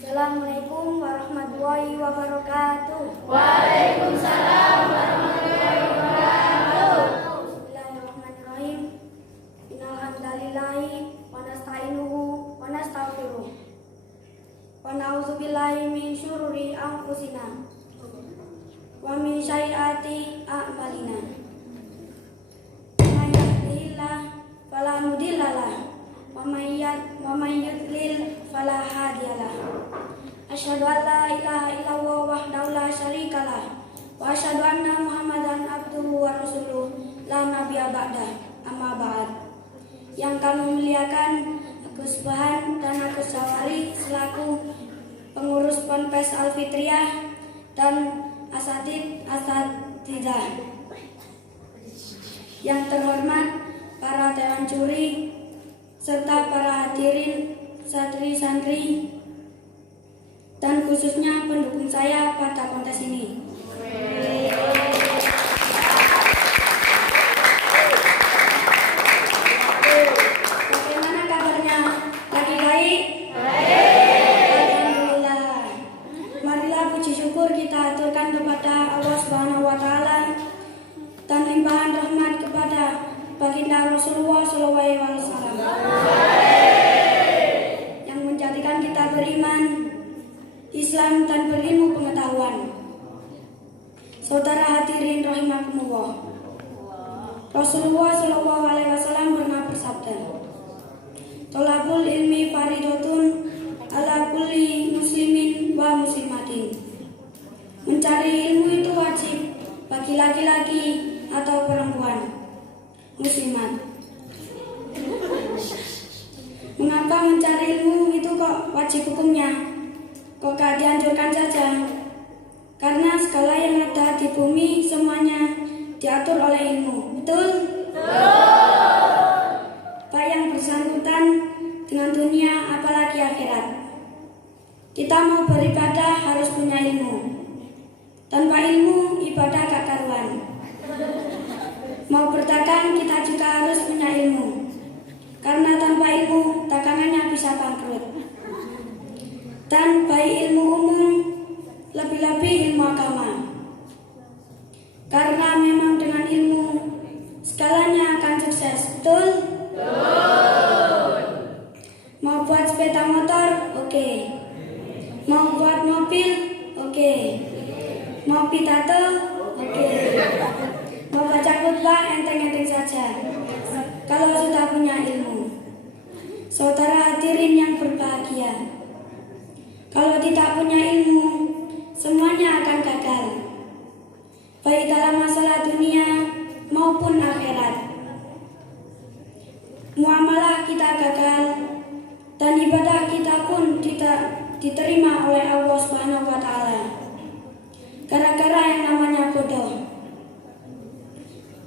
Assalamualaikum warahmatullahi wabarakatuh. Waalaikumsalam warahmatullahi wabarakatuh. Bismillahirrahmanirrahim. Innal hamdalillahi wa nasta'inuhu wa nastaghfiruh. Wa na'udzubillahi min syururi anfusina wa min sayyiati a'malina. May yahdihillahu fala mudilla lahu wa may yudlil fala hadiyalah. Asyhadu an la ilaha illallah wahdahu la syarikalah wa asyhadu anna Muhammadan abduhu wa rasuluh la nabiyya ba'dah. Amma ba'd. Yang kami muliakan Gus Bahan dan Agus Zawari selaku pengurus Ponpes Al-Fitriyah dan asatidzah. Yang terhormat para dewan juri serta para hadirin santri-santri dan khususnya pendukung saya pada kontes ini. Bagaimana kabarnya? Lagi baik? Alhamdulillah. Marilah puji syukur kita aturkan kepada Allah Subhanahu wa taala dan limpahan rahmat kepada baginda Rasulullah sallallahu alaihi wasallam yang menjadikan kita beriman, Islam dan berilmu pengetahuan. Saudara hadirin rahimakumullah. Rasulullah sallallahu alaihi wasallam pernah bersabda, "Thalabul ilmi faridatun ala kulli muslimin wa muslimatin." Mencari ilmu itu wajib bagi laki-laki atau perempuan muslimat. Mengapa mencari ilmu itu kok wajib hukumnya? Kok gak dianjurkan saja? Karena segala yang ada di bumi semuanya diatur oleh ilmu. Betul? Baik yang bersangkutan dengan dunia apalagi akhirat. Kita mau beribadah harus punya ilmu. Tanpa ilmu ibadah gak karuan. Mau berdagang kita juga harus punya ilmu. Karena tanpa ilmu dagangannya bisa bangkrut. Dan baik ilmu umum, lebih-lebih ilmu agama. Karena memang dengan ilmu segalanya akan sukses. Betul? Mau buat sepeda motor? Oke. Mau buat mobil? Oke. Mau pitato? Oke. Mau baca khutbah enteng-enteng saja. Kalau sudah punya ilmu. Saudara hadirin yang berbahagia, kalau tidak punya ilmu, semuanya akan gagal, baik dalam masalah dunia maupun akhirat. Muamalah kita gagal, dan ibadah kita pun tidak diterima oleh Allah Subhanahu wa taala. Gara-gara yang namanya bodoh.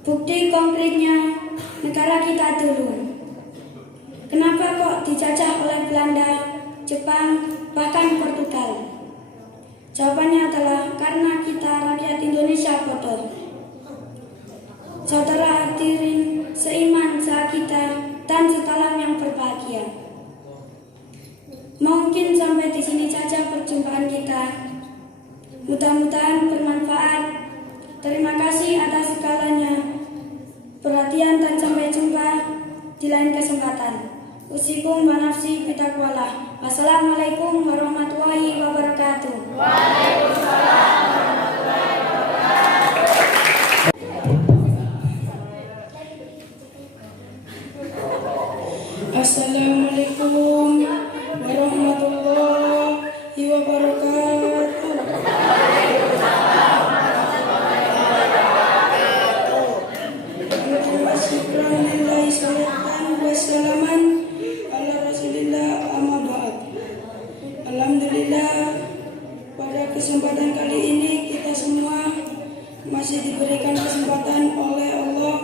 Bukti konkretnya negara kita dulu. Kenapa kok dijajah oleh Belanda, Jepang, bahkan Portugal? Jawabannya adalah karena kita rakyat Indonesia bodoh. Saudara hadirin seiman kita dan sekalam yang berbahagia. Mungkin sampai di sini saja perjumpaan kita. Mudah-mudahan bermanfaat. Terima kasih atas segalanya perhatian dan sampai jumpa di lain kesempatan. Usikum wa nafsi bitaqwallah. Wassalamualaikum warahmatullahi wabarakatuh. Waalaikumsalam warahmatullahi wabarakatuh. Assalamualaikum warahmatullahi wabarakatuh. Alhamdulillah salatan wassalaman ala Rasulillah amma ba'd. Alhamdulillah, pada kesempatan kali ini kita semua masih diberikan kesempatan oleh Allah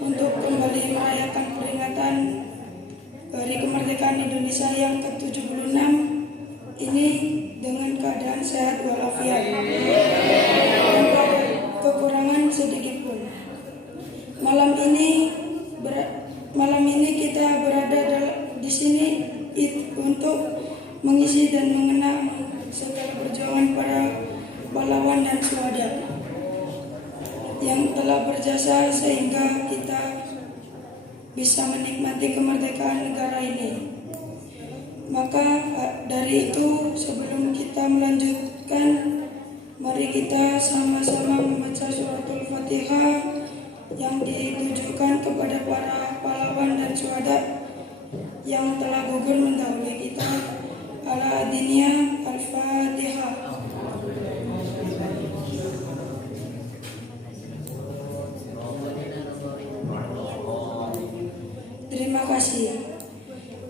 untuk kembali merayakan peringatan Hari Kemerdekaan Indonesia yang ke-76 sehat walafiat tanpa kekurangan sedikit pun. Malam ini kita berada di sini untuk mengisi dan mengenang segala perjuangan para pahlawan dan syuhada yang telah berjasa sehingga kita bisa menikmati kemerdekaan negara ini. Maka dari itu, sebelum kita melanjutkan, mari kita sama-sama membaca suratul Fatihah yang ditujukan kepada para pahlawan dan syuhada yang telah gugur mendahului kita. Ala adiniyah Al-Fatihah. Terima kasih.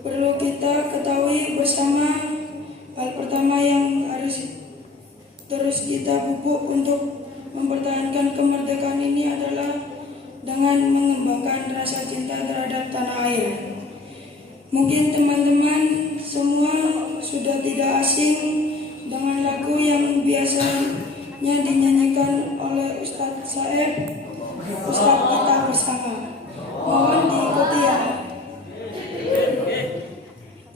Perlu kita ketahui bersama, hal pertama yang harus terus kita pupuk untuk mempertahankan kemerdekaan ini adalah dengan mengembangkan rasa cinta terhadap tanah air. Mungkin teman-teman semua sudah tidak asing dengan lagu yang biasanya dinyanyikan oleh Ustadz Saeb, Ustadz kita bersama. Mohon diikuti ya.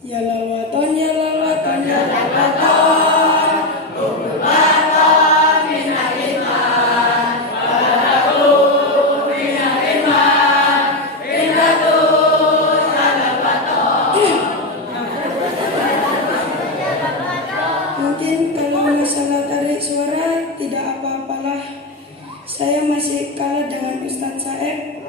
Ya lawatan, ya lawatan, ya lawatan, Bukul Batam, minal iman, Baladaku, minal iman, Indatu, ya lawatan. Mungkin kalau masalah tarik suara tidak apa-apalah, saya masih kalah dengan Ustadz Saeb.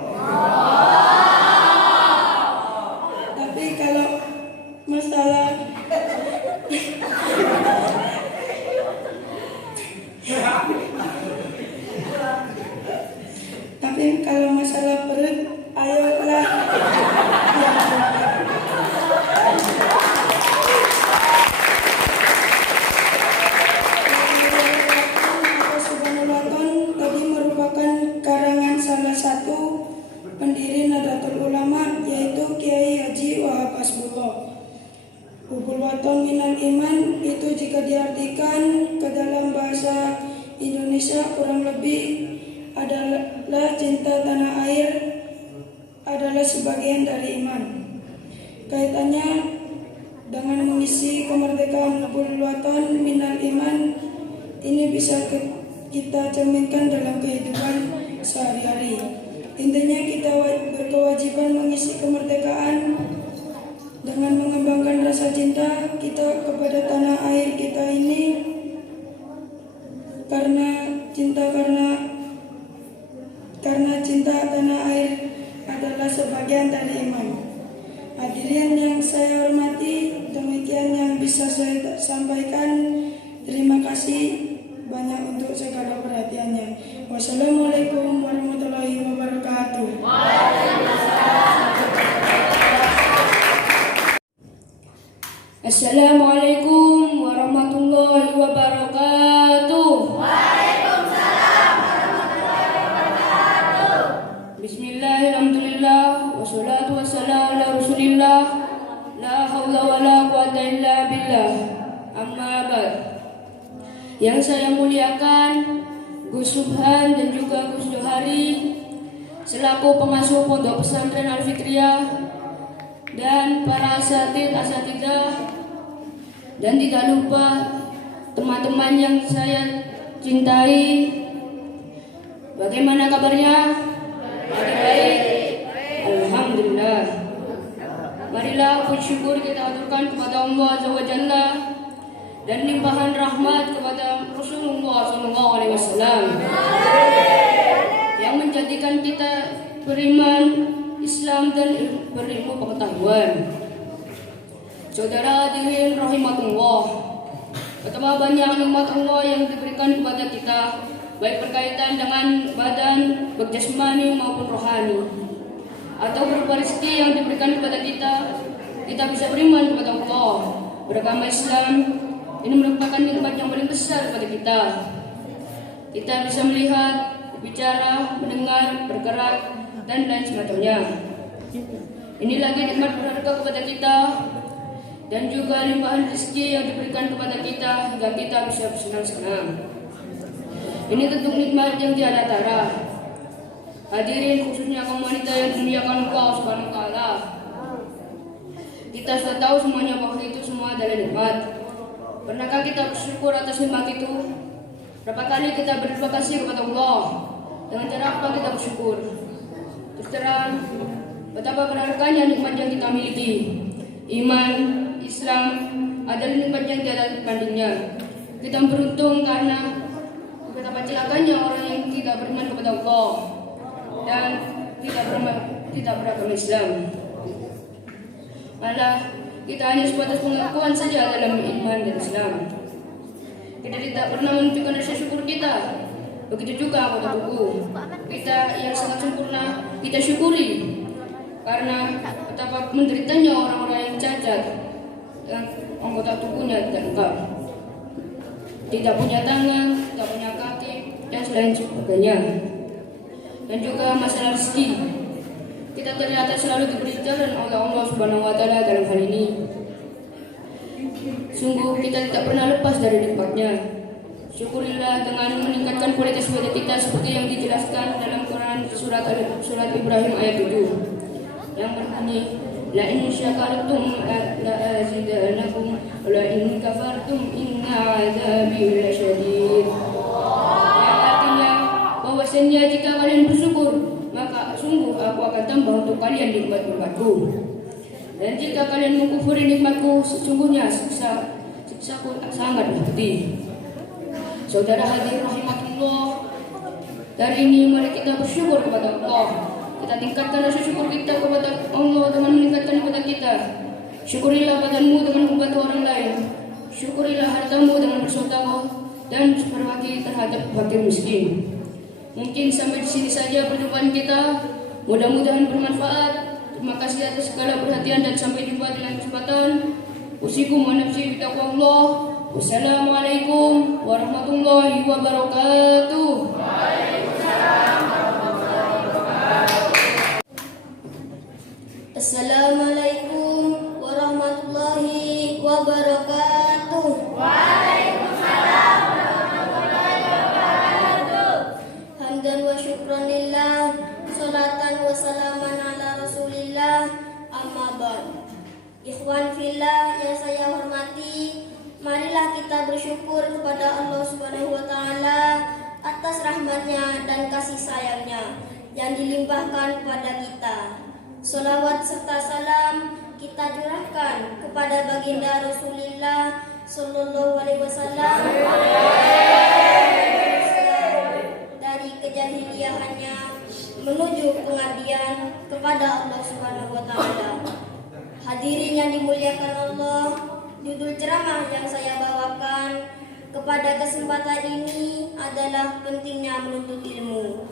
Tapi kalau masalah perut, ayolah. Tadi merupakan karangan salah satu pendiri Nahdlatul Ulama, yaitu Kiai Haji Wahab Hasbullah. Hubul waton minal iman itu jika diartikan ke dalam bahasa Indonesia kurang lebih adalah cinta tanah air adalah sebagian dari iman. Kaitannya dengan mengisi kemerdekaan hubul waton minal iman ini bisa kita cerminkan dalam kehidupan sehari-hari. Intinya kita berkewajiban mengisi kemerdekaan dengan mengembangkan rasa cinta kita kepada tanah air kita ini, karena cinta tanah air adalah sebagian dari iman. Hadirin yang saya hormati, demikian yang bisa saya sampaikan. Terima kasih banyak untuk segala perhatiannya. Wassalamualaikum warahmatullahi wabarakatuh. Assalamualaikum warahmatullahi wabarakatuh. Waalaikumsalam warahmatullahi wabarakatuh. Bismillahirrahmanirrahim. Wassalatu wassalamu ala Rasulillah. La haula wala quwata illa billah. Amma ba'd. Yang saya muliakan Gus Subhan dan juga Gus Johari selaku pengasuh Pondok Pesantren Al-Fitriyah dan para asatidah dan tidak lupa teman-teman yang saya cintai. Bagaimana kabarnya? Baik. Alhamdulillah. Marilah puji syukur kita aturkan kepada Allah Azza wa Jalla dan limpahan rahmat kepada Rasulullah SAW yang menjadikan kita beriman Islam dan berilmu pengetahuan. Saudara hadirin rahimakumullah, betapa banyak nikmat Allah yang diberikan kepada kita, baik berkaitan dengan badan, baik jasmani maupun rohani, atau berupa rezeki yang diberikan kepada kita bisa beriman kepada Allah, beragama Islam. Ini merupakan nikmat yang paling besar kepada kita. Kita bisa melihat, bicara, mendengar, bergerak, dan lain sebagainya. Ini lagi nikmat berharga kepada kita, dan juga limpahan rezeki yang diberikan kepada kita hingga kita bisa bersenang-senang. Ini tentu nikmat yang tiada tara. Hadirin, khususnya kaum wanita yang dimuliakan Allah Subhanahu wa taala. Kita sudah tahu semuanya bahwa itu semua adalah nikmat. Pernahkah kita bersyukur atas nikmat itu? Berapa kali kita berterima kasih kepada Allah? Dengan cara apa kita bersyukur? Terus terang, betapa berharganya nikmat yang kita miliki. Iman, Islam adalah nikmat yang tiada tandingnya. Kita beruntung karena betapa celakanya orang yang tidak beriman kepada Allah dan tidak beragama Islam. Malah kita hanya sebatas pengakuan saja dalam iman dan Islam. Kita tidak pernah menunjukkan rasa syukur kita. Begitu juga anggota tubuh kita yang sangat sempurna kita syukuri, karena betapa menderitanya orang-orang yang cacat, yang anggota tubuhnya tidak lengkap, tidak punya tangan, tidak punya kaki, dan selain sebagainya. Dan juga masalah rezeki, kita ternyata selalu diberi jalan oleh Allah Subhanahu wa taala dalam hal ini. Sungguh kita tidak pernah lepas dari nikmatnya. Syukurilah dengan meningkatkan kualitas ibadah kita seperti yang dijelaskan dalam Quran surat Ibrahim ayat 7 yang berbunyi, la in syakartum la azidannakum wa la in kafartum inna azabi lasyadid. Yang artinya bahwasanya jika kalian bersyukur, maka sungguh aku akan tambah untuk kalian nikmat-nikmatku. Dan jika kalian mengkufuri nikmatku, sesungguhnya siksaku sangat pedih. Saudara hadirin rahimakumullah, dari ini mari kita bersyukur kepada Allah. Kita tingkatkan rasa syukur kita kepada Allah dengan meningkatkan ibadah kita. Syukurilah badanmu dengan membantu orang lain. Syukurilah hartamu dengan bersedekah dan berbagi terhadap fakir miskin. Mungkin sampai di sini saja perjumpaan kita. Mudah-mudahan bermanfaat. Terima kasih atas segala perhatian dan sampai jumpa di lain kesempatan. Usikum wa nafsi bitaqwallah. Wassalamualaikum warahmatullahi wabarakatuh. Assalamualaikum warahmatullahi wabarakatuh. Waalaikumsalam warahmatullahi wabarakatuh. Hamdan wa syukran lillah, salatan wa salaman ala rasulillah, amma ba'd. Ikhwan fillah yang saya hormati, marilah kita bersyukur kepada Allah Subhanahu wa taala atas rahmatnya dan kasih sayangnya yang dilimpahkan kepada kita. Salawat serta salam kita curahkan kepada baginda Rasulullah sallallahu alaihi wasallam dari kejahiliahannya menuju pengabdian kepada Allah Subhanahu wa taala. Hadirin yang dimuliakan Allah, judul ceramah yang saya bawakan kepada kesempatan ini adalah pentingnya menuntut ilmu.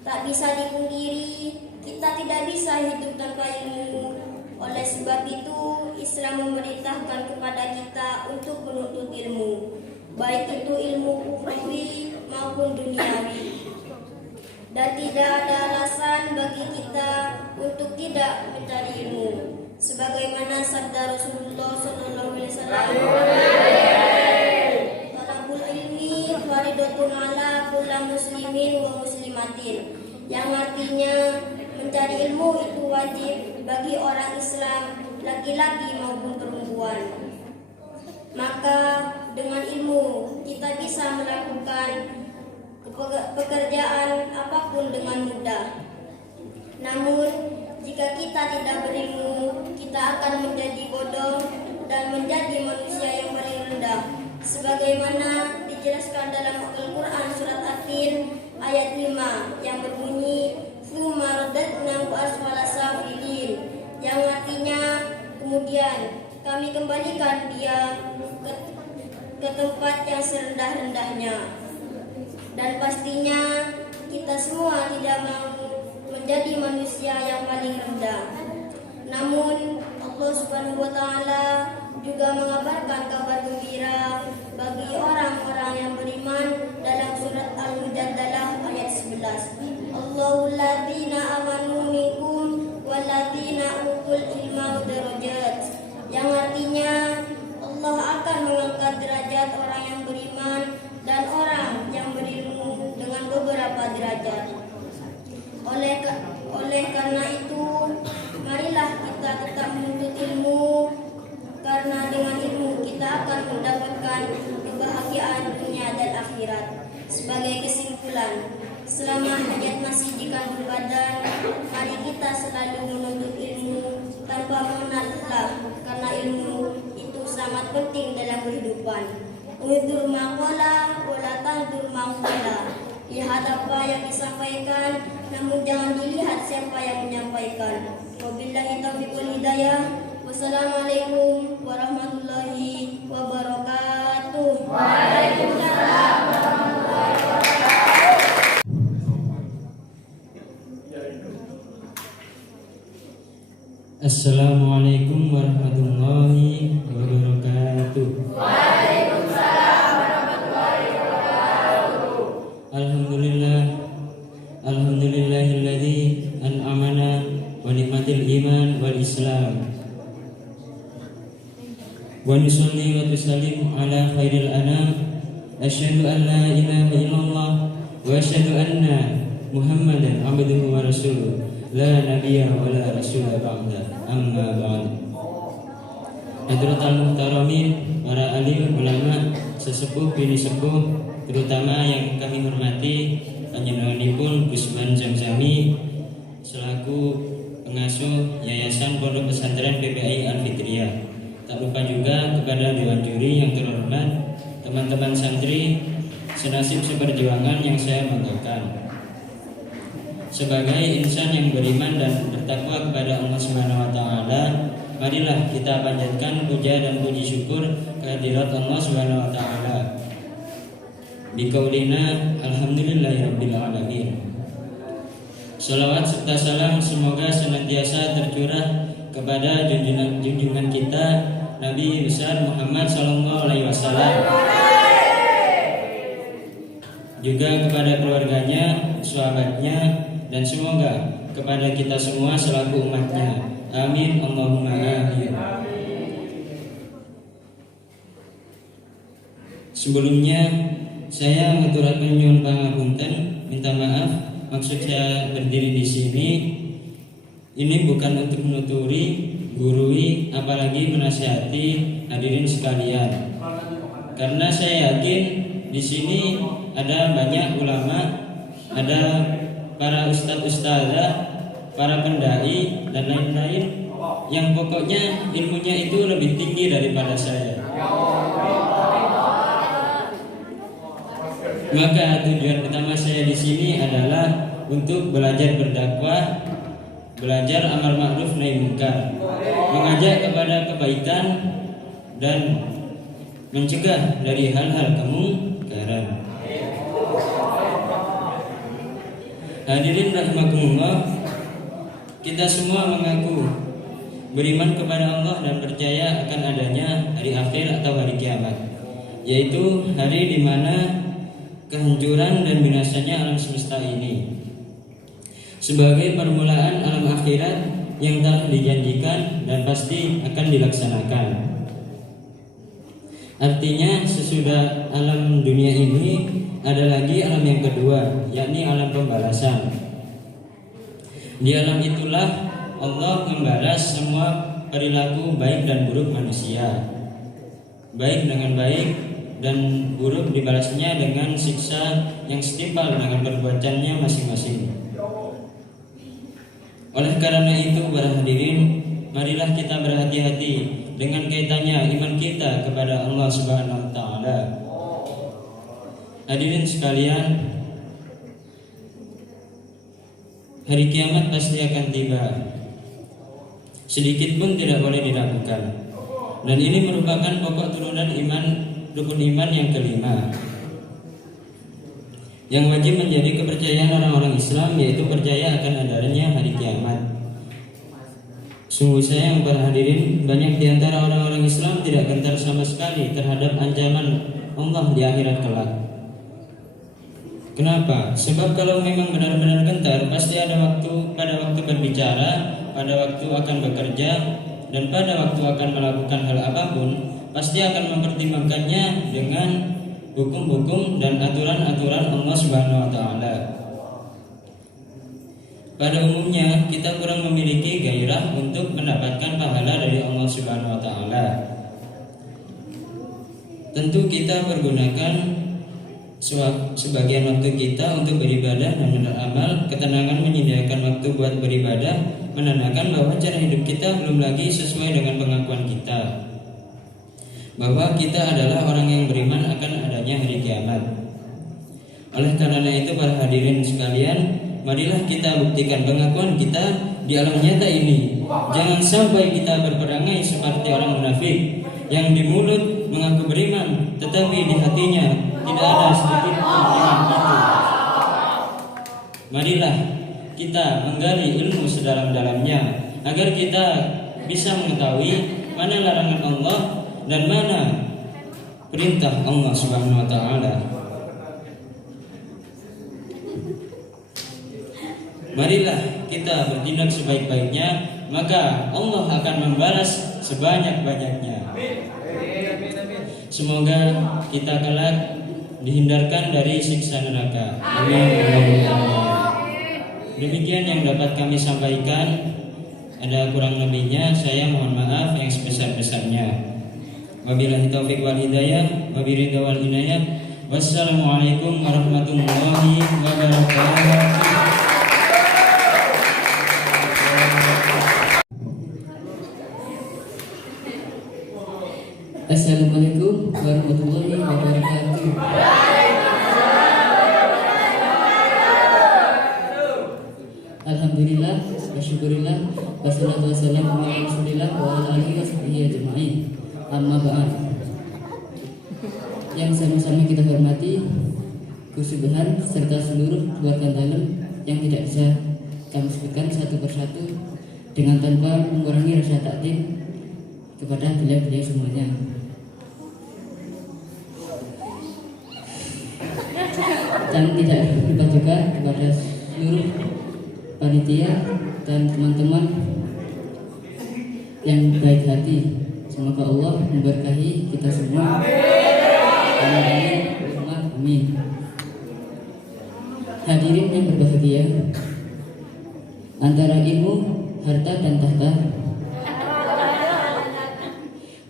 Tak bisa dipungkiri, kita tidak bisa hidup tanpa ilmu. Oleh sebab itu, Islam memerintahkan kepada kita untuk menuntut ilmu, baik itu ilmu ukhrawi maupun duniawi. Dan tidak ada alasan bagi kita untuk tidak mencari ilmu. Sebagaimana sabda Rasulullah SAW, talabul ilmi faridatun ala kulli muslimin wa muslimatin, yang artinya mencari ilmu itu wajib bagi orang Islam, laki-laki maupun perempuan. Maka dengan ilmu kita bisa melakukan pekerjaan apapun dengan mudah. Namun jika kita tidak berilmu, kita akan menjadi bodoh dan menjadi manusia yang paling rendah. Sebagaimana dijelaskan dalam Al-Quran surat At-Tin ayat 5 yang berbunyi, "Tsumma radadnahu asfala safilin", yang artinya kemudian kami kembalikan dia ke tempat yang serendah-rendahnya. Dan pastinya kita semua tidak mau menjadi manusia yang paling rendah. Namun Allah Subhanahu wa taala juga mengabarkan kabar gembira bagi orang-orang yang beriman dalam surat Al-Mujadalah ayat 11. Allahul ladzina amanu minkum walladzina utul ilma darajat. yang artinya Allah akan mengangkat derajat orang yang beriman dan orang yang berilmu dengan beberapa derajat. Oleh karena itu, marilah kita tetap menuntut ilmu, karena dengan ilmu kita akan mendapatkan kebahagiaan dunia dan akhirat. Sebagai kesimpulan, selama hayat masih di kandung badan, mari kita selalu menuntut ilmu tanpa mengenal lelah, karena ilmu itu sangat penting dalam kehidupan. Undur maqala wala tandur maqala. Lihat apa yang disampaikan, namun jangan dilihat siapa yang menyampaikan. Wabillahi taufiq wal hidayah. Wassalamualaikum warahmatullahi wabarakatuh. Waalaikumsalam warahmatullahi wabarakatuh. Assalamualaikum warahmatullahi wabarakatuh. Waalaikumsalam warahmatullahi wabarakatuh. Alhamdulillahilladzi an'amana wa ni'matil iman wal islam. Wa nusalli wa tusallimu ala khairil anam. Asyhadu an la ilaha illallah wa asyhadu anna Muhammadan abduhu wa rasuluh. La nabiyya wa la rasula ba'da. Amma ba'd. Hadratal muhtaramin, para alim ulama, sesepuh bini sepuh, terutama yang kami hormati panjenenganipun Gusman Zamzami selaku pengasuh Yayasan Pondok Pesantren PPI Al-Fitriyah. Tak lupa juga kepada dewan juri yang terhormat, teman-teman santri senasib seperjuangan yang saya banggakan. Sebagai insan yang beriman dan bertakwa kepada Allah Subhanahu wa taala, marilah kita panjatkan puja dan puji syukur kehadirat Allah Subhanahu wa taala. Biqaulina alhamdulillahirabbil alamin. Salawat serta salam semoga senantiasa tercurah kepada junjungan kita Nabi besar Muhammad sallallahu alaihi wasallam, juga kepada keluarganya, sahabatnya, dan semoga kepada kita semua selaku umatnya. Amin Allahumma amin. Sebelumnya saya ngaturaken nyuwun pangapunten, minta maaf maksud saya berdiri di sini ini bukan untuk menuturi, gurui, apalagi menasihati hadirin sekalian. Karena saya yakin di sini ada banyak ulama, ada para ustadz-ustadzah, para pendai dan lain-lain yang pokoknya ilmunya itu lebih tinggi daripada saya. Maka tujuan utama saya di sini adalah untuk belajar berdakwah, belajar amar ma'ruf nahi munkar, mengajak kepada kebaikan dan mencegah dari hal-hal kemungkaran. Hadirin rahimakumullah, kita semua mengaku beriman kepada Allah dan percaya akan adanya hari akhir atau hari kiamat, yaitu hari di mana kehancuran dan binasanya alam semesta ini sebagai permulaan alam akhirat yang telah dijanjikan dan pasti akan dilaksanakan. Artinya sesudah alam dunia ini ada lagi alam yang kedua, yakni alam pembalasan. Di alam itulah Allah membalas semua perilaku baik dan buruk manusia, baik dengan baik dan buruk dibalasnya dengan siksa yang setimpal dengan perbuatannya masing-masing. Oleh karena itu para hadirin, marilah kita berhati-hati dengan kaitannya iman kita kepada Allah Subhanahu wa taala. Hadirin sekalian, hari kiamat pasti akan tiba. Sedikit pun tidak boleh diragukan. Dan ini merupakan pokok turunan iman, rukun iman yang kelima, yang wajib menjadi kepercayaan orang-orang Islam, yaitu percaya akan adanya hari kiamat. Sungguh sayang para hadirin, banyak di antara orang-orang Islam tidak gentar sama sekali terhadap ancaman Allah di akhirat kelak. Kenapa? Sebab kalau memang benar-benar gentar, pasti ada pada waktu berbicara, pada waktu akan bekerja, dan pada waktu akan melakukan hal apapun pasti akan mempertimbangkannya dengan hukum-hukum dan aturan-aturan Allah Subhanahu wa taala. Pada umumnya kita kurang memiliki gairah untuk mendapatkan pahala dari Allah Subhanahu wa taala. Tentu kita pergunakan sebagian waktu kita untuk beribadah dan beramal. Ketenangan menyediakan waktu buat beribadah menandakan bahwa cara hidup kita belum lagi sesuai dengan pengakuan kita bahwa kita adalah orang yang beriman akan adanya hari kiamat. Oleh karena itu para hadirin sekalian, marilah kita buktikan pengakuan kita di alam nyata ini. Jangan sampai kita berperangai seperti orang munafik yang di mulut mengaku beriman, tetapi di hatinya tidak ada sedikit pun iman itu. Marilah kita menggali ilmu sedalam-dalamnya agar kita bisa mengetahui mana larangan Allah dan mana perintah Allah Subhanahu wa taala. Marilah kita bertindak sebaik-baiknya, maka Allah akan membalas sebanyak-banyaknya. Semoga kita kelak dihindarkan dari siksa neraka. Amin. Demikian yang dapat kami sampaikan. Ada kurang lebihnya saya mohon maaf yang sebesar-besarnya. Wabillahi taufiq wal hidayah, wabiridha wal inayah. Wassalamualaikum warahmatullahi wabarakatuh. Assalamualaikum warahmatullahi wabarakatuh. Alhamdulillah, wasyukurillah, wassalatu wassalamu ala rasulillah wa ala alihi wa sahbihi ajma'in. Amma ba'd. Yang sama-sama kita hormati Gusubahan serta seluruh keluarga dalam yang tidak bisa kami sebutkan satu persatu dengan tanpa mengurangi rasa takdim kepada beliau-beliau semuanya. Dan tidak lupa juga kepada seluruh panitia dan teman-teman yang baik hati. Semoga Allah memberkahi kita semua. Amin. Hadirin yang berbahagia, antara ilmu, harta dan tahta,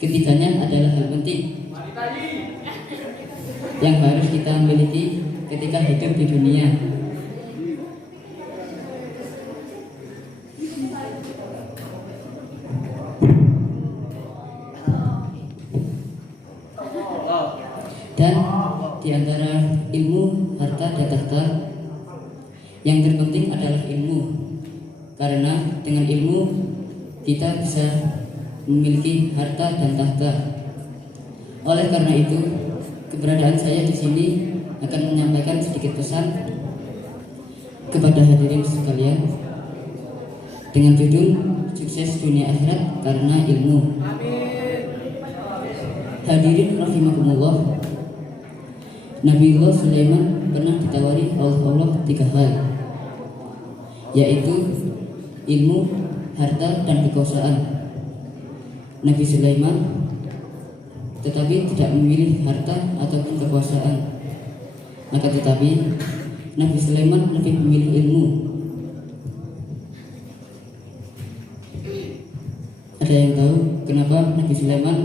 ketiganya adalah hal penting yang harus kita miliki ketika hidup di dunia. Dan di antara ilmu, harta, dan tahta, yang terpenting adalah ilmu. Karena dengan ilmu kita bisa memiliki harta dan tahta. Oleh karena itu, keberadaan saya di sini akan menyampaikan sedikit pesan kepada hadirin sekalian dengan judul sukses dunia akhirat karena ilmu. Hadirin rahimakumullah, Nabiullah Sulaiman pernah ditawari oleh Allah 3 hal, yaitu ilmu, harta, dan kekuasaan. Nabi Sulaiman tetapi tidak memilih harta ataupun kekuasaan. Maka tetapi Nabi Sulaiman lebih memilih ilmu. Ada yang tahu kenapa Nabi Sulaiman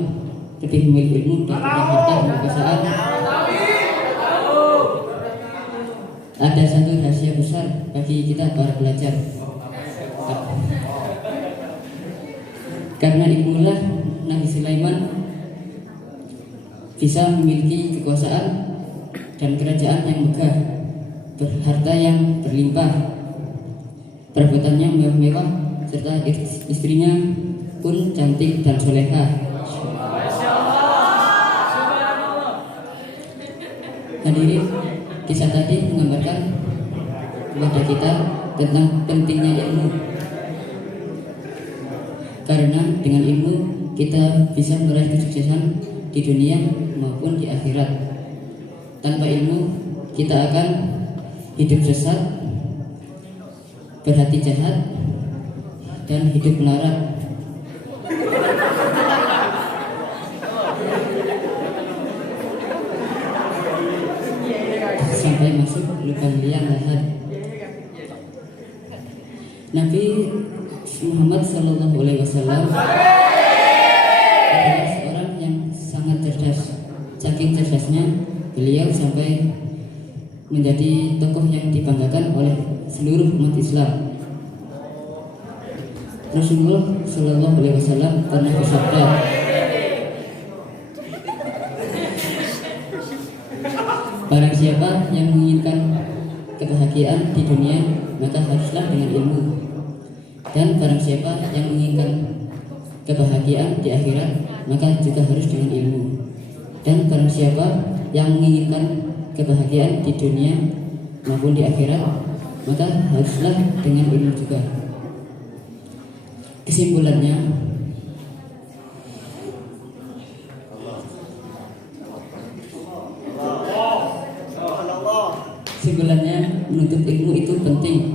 lebih memilih ilmu daripada harta dan kekuasaan? Ada satu rahasia besar bagi kita para pelajar. Karena ilmulah Nabi Sulaiman bisa memiliki kekuasaan dan kerajaan yang megah, berharta yang berlimpah, perabotannya mewah-mewah, serta istrinya pun cantik dan soleha. Hadirin, kisah tadi menggambarkan kepada kita tentang pentingnya ilmu. Karena dengan ilmu kita bisa meraih kesuksesan di dunia maupun di akhirat. Tanpa ilmu kita akan hidup sesat, berhati jahat, dan hidup melarat. sampai masuk lubang liang lahat. Nabi Muhammad SAW adalah seorang yang sangat cerdas. Saking cerdasnya beliau sampai menjadi tokoh yang dibanggakan oleh seluruh umat Islam. Rasulullah SAW pernah bersabda, barang siapa yang menginginkan kebahagiaan di dunia, maka haruslah dengan ilmu. Dan barang siapa yang menginginkan kebahagiaan di akhirat, maka juga harus dengan ilmu. Dan barang siapa yang menginginkan kebahagiaan di dunia maupun di akhirat, maka haruslah dengan ilmu juga. Kesimpulannya, menuntut ilmu itu penting,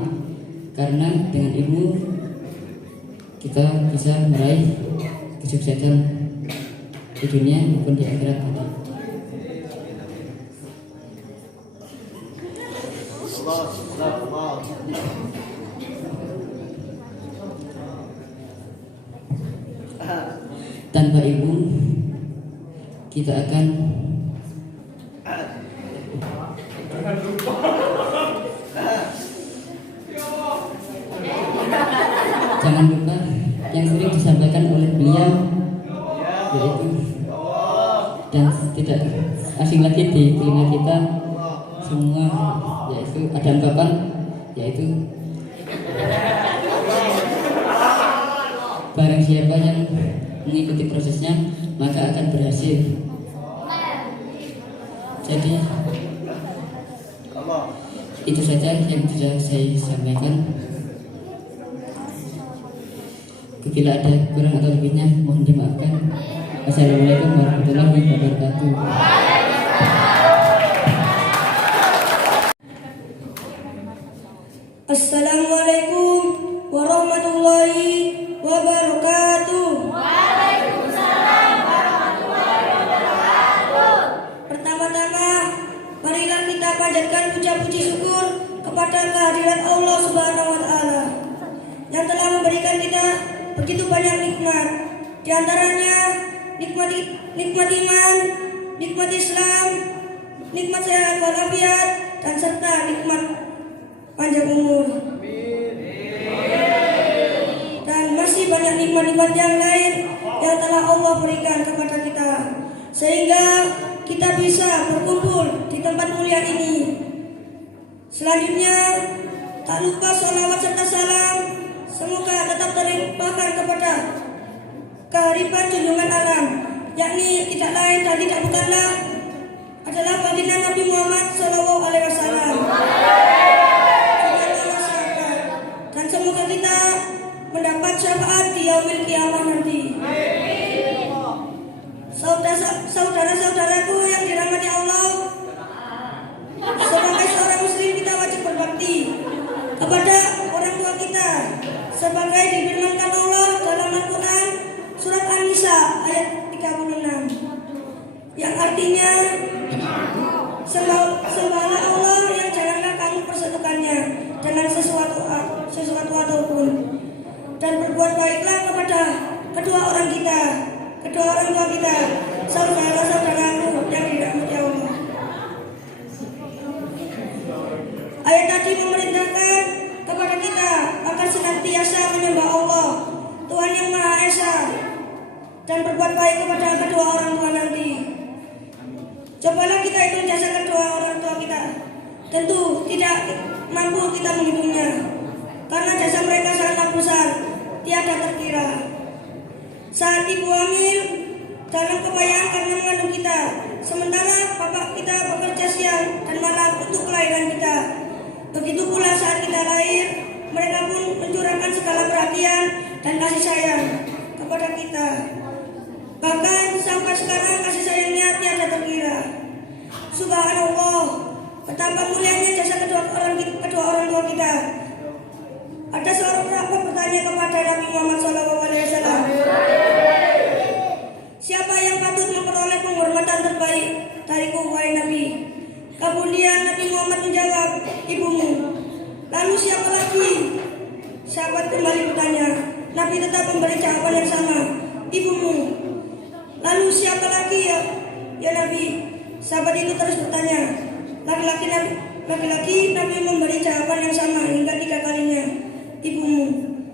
karena dengan ilmu kita bisa meraih kesuksesan di dunia maupun di akhirat. Tanpa ilmu kita akan jangan lupa yang sering disampaikan oleh beliau, yaitu dan tidak asing lagi di telinga kita semua, yaitu ada ungkapan, yaitu barang siapa yang mengikuti prosesnya maka akan berhasil. Jadi itu saja yang bisa saya sampaikan. Bila ada kurang atau lebihnya mohon dimaafkan. Wassalamualaikum warahmatullahi wabarakatuh. Assalamualaikum warahmatullahi wabarakatuh. Waalaikumsalam warahmatullahi wabarakatuh. Pertama-tama, marilah kita panjatkan puja-puji syukur kepada kehadirat Allah Subhanahu wa Ta'ala yang telah memberikan kita begitu banyak nikmat. Di antaranya nikmat iman, nikmat Islam, nikmat sehat walafiat, dan serta nikmat panjang umur. Dan masih banyak nikmat-nikmat yang lain yang telah Allah berikan kepada kita, sehingga kita bisa berkumpul di tempat mulia ini. Selanjutnya, tak lupa sholawat serta salam semoga tetap terlimpahkan kepada kearifan junjungan alam, yakni tidak lain dan tidak bukanlah adalah baginda Nabi Muhammad SAW. Dan semoga kita mendapat syafaat di yaumil kiamah nanti. Saudara-saudaraku yang dirahmati Allah, sebagai seorang muslim kita wajib berbakti kepada orang tua kita, sebagai difirmankan Allah dalam Al-Quran surat An-Nisa ayat 36, yang artinya sembahlah Allah yang janganlah kamu persekutukannya dengan sesuatu ataupun, dan berbuat baiklah kepada kedua orang tua kita, saudara-saudaraku yang dirahmati Allah. Ayat tadi memerintahkan kepada kita agar senantiasa menyembah Allah, Tuhan yang Maha Esa, dan berbuat baik kepada kedua orang tua nanti. Cobalah kita itu jasa kedua orang tua kita. Tentu tidak mampu kita menghitungnya, karena jasa mereka sangatlah besar, tiada terkira. Saat ibu hamil dalam kebayaan karena mengandung kita, sementara bapak kita bekerja siang dan malam untuk kelahiran kita. Begitu pula saat kita lahir, mereka pun mencurahkan segala perhatian dan kasih sayang kepada kita. Bahkan sampai sekarang kasih sayangnya tiada terkira. Subhanallah, betapa mulianya jasa kedua orang tua kita. Ada seorang sahabat bertanya kepada Nabi Muhammad SAW, siapa yang patut memperoleh penghormatan terbaik dariku, wahai Nabi? Kemudian Nabi Muhammad menjawab, ibumu. Lalu siapa lagi? Sahabat kembali bertanya. Nabi tetap memberi jawaban yang sama, ibumu. Lalu siapa lagi ya Nabi? Sahabat itu terus bertanya. Laki-laki Nabi memberi jawaban yang sama hingga 3 kalinya, ibumu.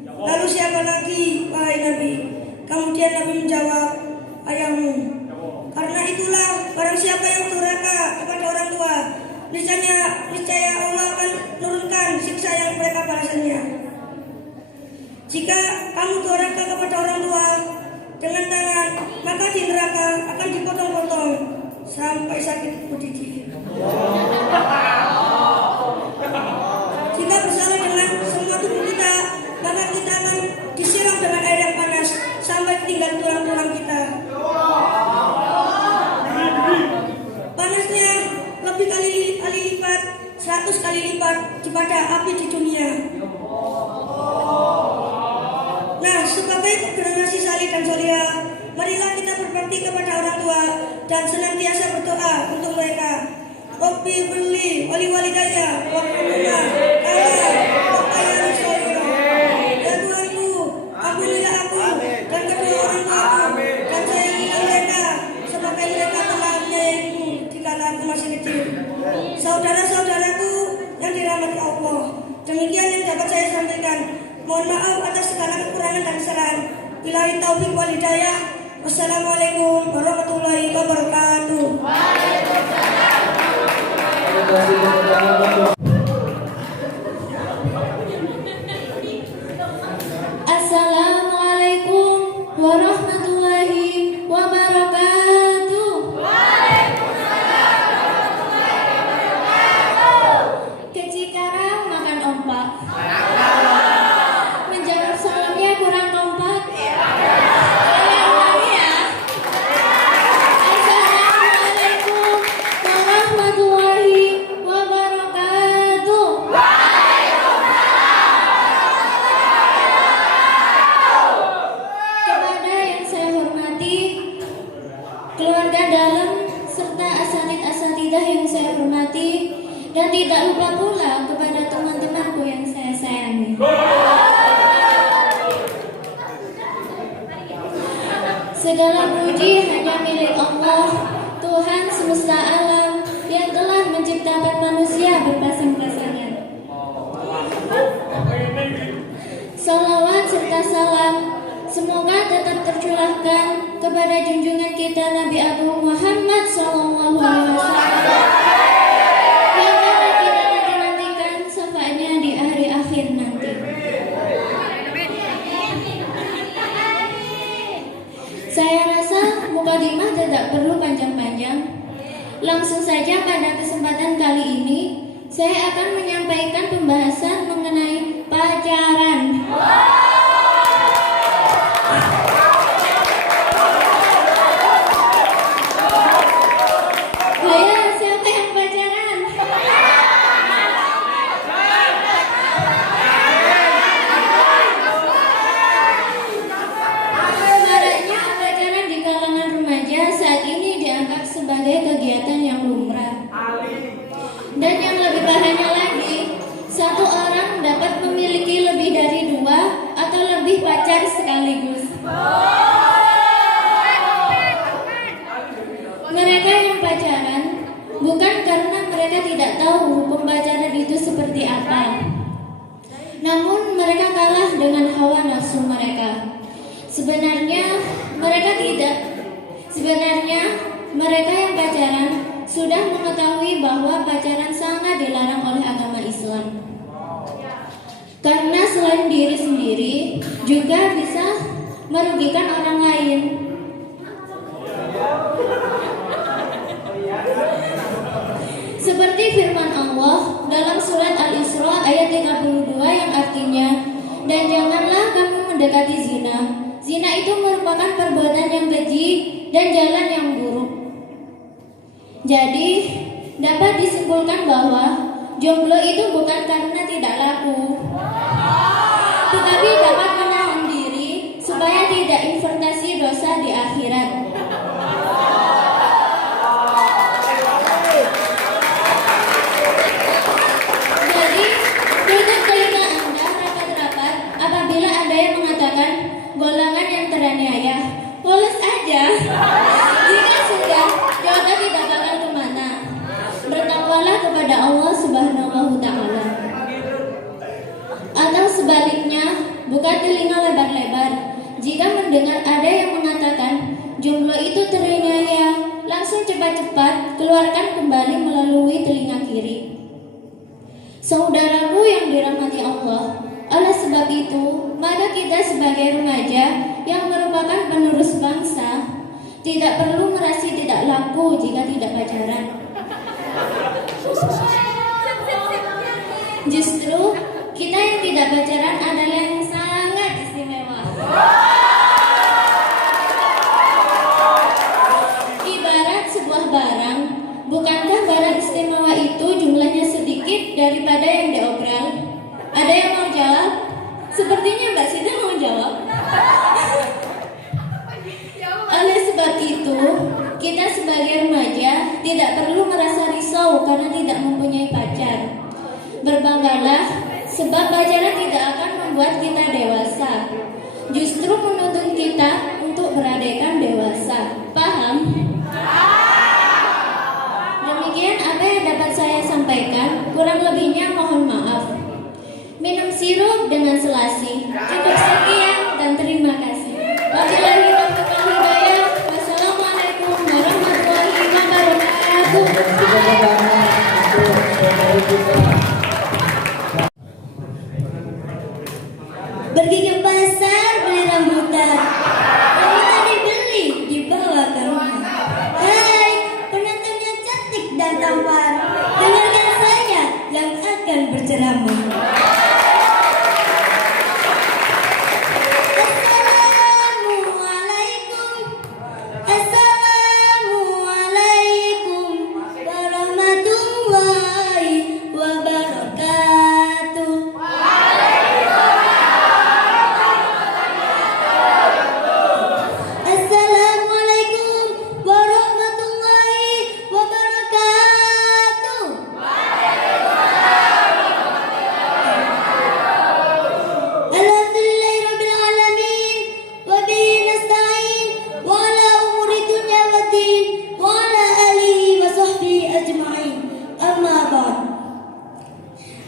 Lalu siapa lagi, wahai Nabi? Kemudian Nabi menjawab, ayahmu. Karena itulah barang siapa yang durhaka kepada orang tua, niscaya Allah akan menurunkan siksa yang mereka balasannya. Jika kamu durhaka kepada orang tua dengan tangan, maka di neraka akan dipotong-potong sampai sakit berdiri. Jika bersama dengan semua tubuh kita, maka kita akan disiram dengan air yang panas sampai tinggal tulang-tulang kita. Panasnya lebih kali lipat, 100 kali lipat daripada api di dunia. Nah, sebagai generasi salih dan solihah, marilah kita berbakti kepada orang tua dan senantiasa berdoa untuk mereka. Rabbi beli wali-walidaya warhamhuma kama rabbayani shaghira. Ya Tuhanku, ampunilah aku dan kedua orang tuaku dan sayangilah mereka sebagai mereka telah menyayangiku dikala aku masih kecil. Saudara-saudaraku yang dirahmati Allah, demikian yang dapat saya sampaikan. Mohon maaf atas segala kekurangan dan kesalahan. Billahi taufiq wal hidayah. Wassalamualaikum warahmatullahi wabarakatuh. Assalamualaikum warahmatullahi wabarakatuh. Waalaikumsalam warahmatullahi wabarakatuh. Ke Cikarang makan opak. Menjawab salamnya kurang kompak. Saya ulangi ya. Assalamualaikum warahmatullahi wabarakatuh. Kepada yang saya hormati, keluarga dalam serta asatid-asatidah yang saya hormati, dan tidak lupa pula kepada teman-temanku yang saya sayangi. Segala puji hanya milik Allah, Tuhan semesta alam yang telah menciptakan manusia berpasang-pasangan. Salawat serta salam semoga tetap tercurahkan kepada junjungan kita Nabi Agung Muhammad SAW yang akan kita nantikan syafaatnya di hari akhir nanti. Saya rasa mukadimah tidak perlu panjang-panjang. Langsung saja pada kesempatan kali ini saya akan menyampaikan pembahasan mengenai pacaran. Ayo, siapa yang pacaran? Maraknya pacaran di kalangan remaja saat ini dianggap sebagai kegiatan yang lumrah. Dan yang lebih parahnya lagi, satu orang dapat memiliki lebih dari 2 atau lebih pacar sekaligus. Mereka yang pacaran bukan karena mereka tidak tahu hukum pacaran itu seperti apa, namun mereka kalah dengan hawa nafsu mereka. Sebenarnya mereka yang pacaran sudah mengetahui bahwa pacaran sangat dilarang oleh agama Islam. Karena selain diri sendiri juga bisa merugikan orang lain. Seperti firman Allah dalam surat Al-Isra ayat 32 yang artinya, dan janganlah kamu mendekati zina. Zina itu merupakan perbuatan yang keji dan jalan yang buruk. Jadi dapat disimpulkan bahwa jomblo itu bukan karena tidak laku, tetapi dapat menahan diri supaya tidak investasi dosa di akhirat. cepat-cepat keluarkan kembali melalui telinga kiri. Saudaraku yang dirahmati Allah, oleh sebab itu, maka kita sebagai remaja yang merupakan penerus bangsa tidak perlu merasa tidak laku jika tidak pacaran. Justru kita yang tidak pacaran adalah yang sangat istimewa. Ibarat sebuah barang, bukankah barang istimewa itu jumlahnya sedikit daripada yang diobral? Ada yang mau jawab? Sepertinya Mbak Sida mau jawab. Oleh sebab itu, kita sebagai remaja tidak perlu merasa risau karena tidak mempunyai pacar. Berbanggalah, sebab pacaran tidak akan membuat kita dewasa. Justru menuntun kita untuk beradaikan dewasa. Paham? Demikian apa yang dapat saya sampaikan. Kurang lebihnya mohon maaf. Minum sirup dengan selasi. Cukup sekian dan terima kasih. Wabillahi taufiq wal hidayah. Wassalamualaikum warahmatullahi wabarakatuh. Pergi ke pasar beli rambutan. Rambutan dibeli dibawa ke rumah. Hai, penonton yang cantik dan tampan, dengarkan saya yang akan berceramah. Assalamualaikum warahmatullahi wabarakatuh. Assalamualaikum warahmatullahi wabarakatuh. Alhamdulillahirabbil alamin wa bihi nasta'in wa ala umuri dunya waddin wa ala alihi wa sahbihi ajma'in. Amma ba'd.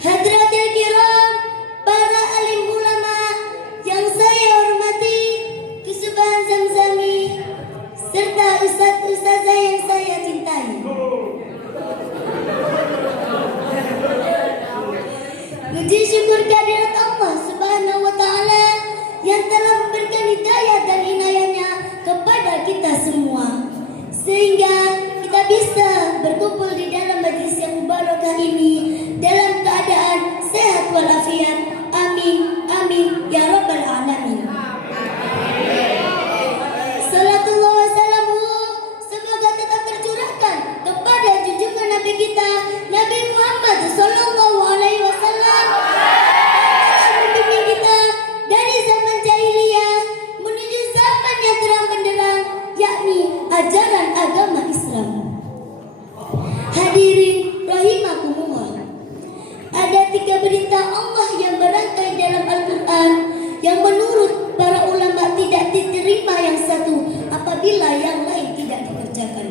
Hadratil kiram, para alim ulama yang saya hormati, Kesubahan Zamzami, serta ustaz-ustazah yang saya cintai. Puji syukur kehadirat Allah Subhanahu wa Ta'ala yang telah memberikan hidayah dan inayahnya kepada kita semua, sehingga kita bisa berkumpul di dalam majlis yang mubarakah ini dalam keadaan sehat walafiat. Amin, amin, ya rabbal alamin. Salatullah wassalamuhu semoga tetap tercurahkan kepada junjungan Nabi kita, Nabi Muhammad sallallahu alaihi wasallam, yang membimbing kita dari zaman jahiliyah menuju zaman yang terang benderang, yakni ajaran agama Islam. Hadirin rahimakumullah. Ada 3 berita Allah yang berangkai dalam Al-Quran yang menurut para ulama tidak diterima yang satu apabila yang lain tidak dikerjakan.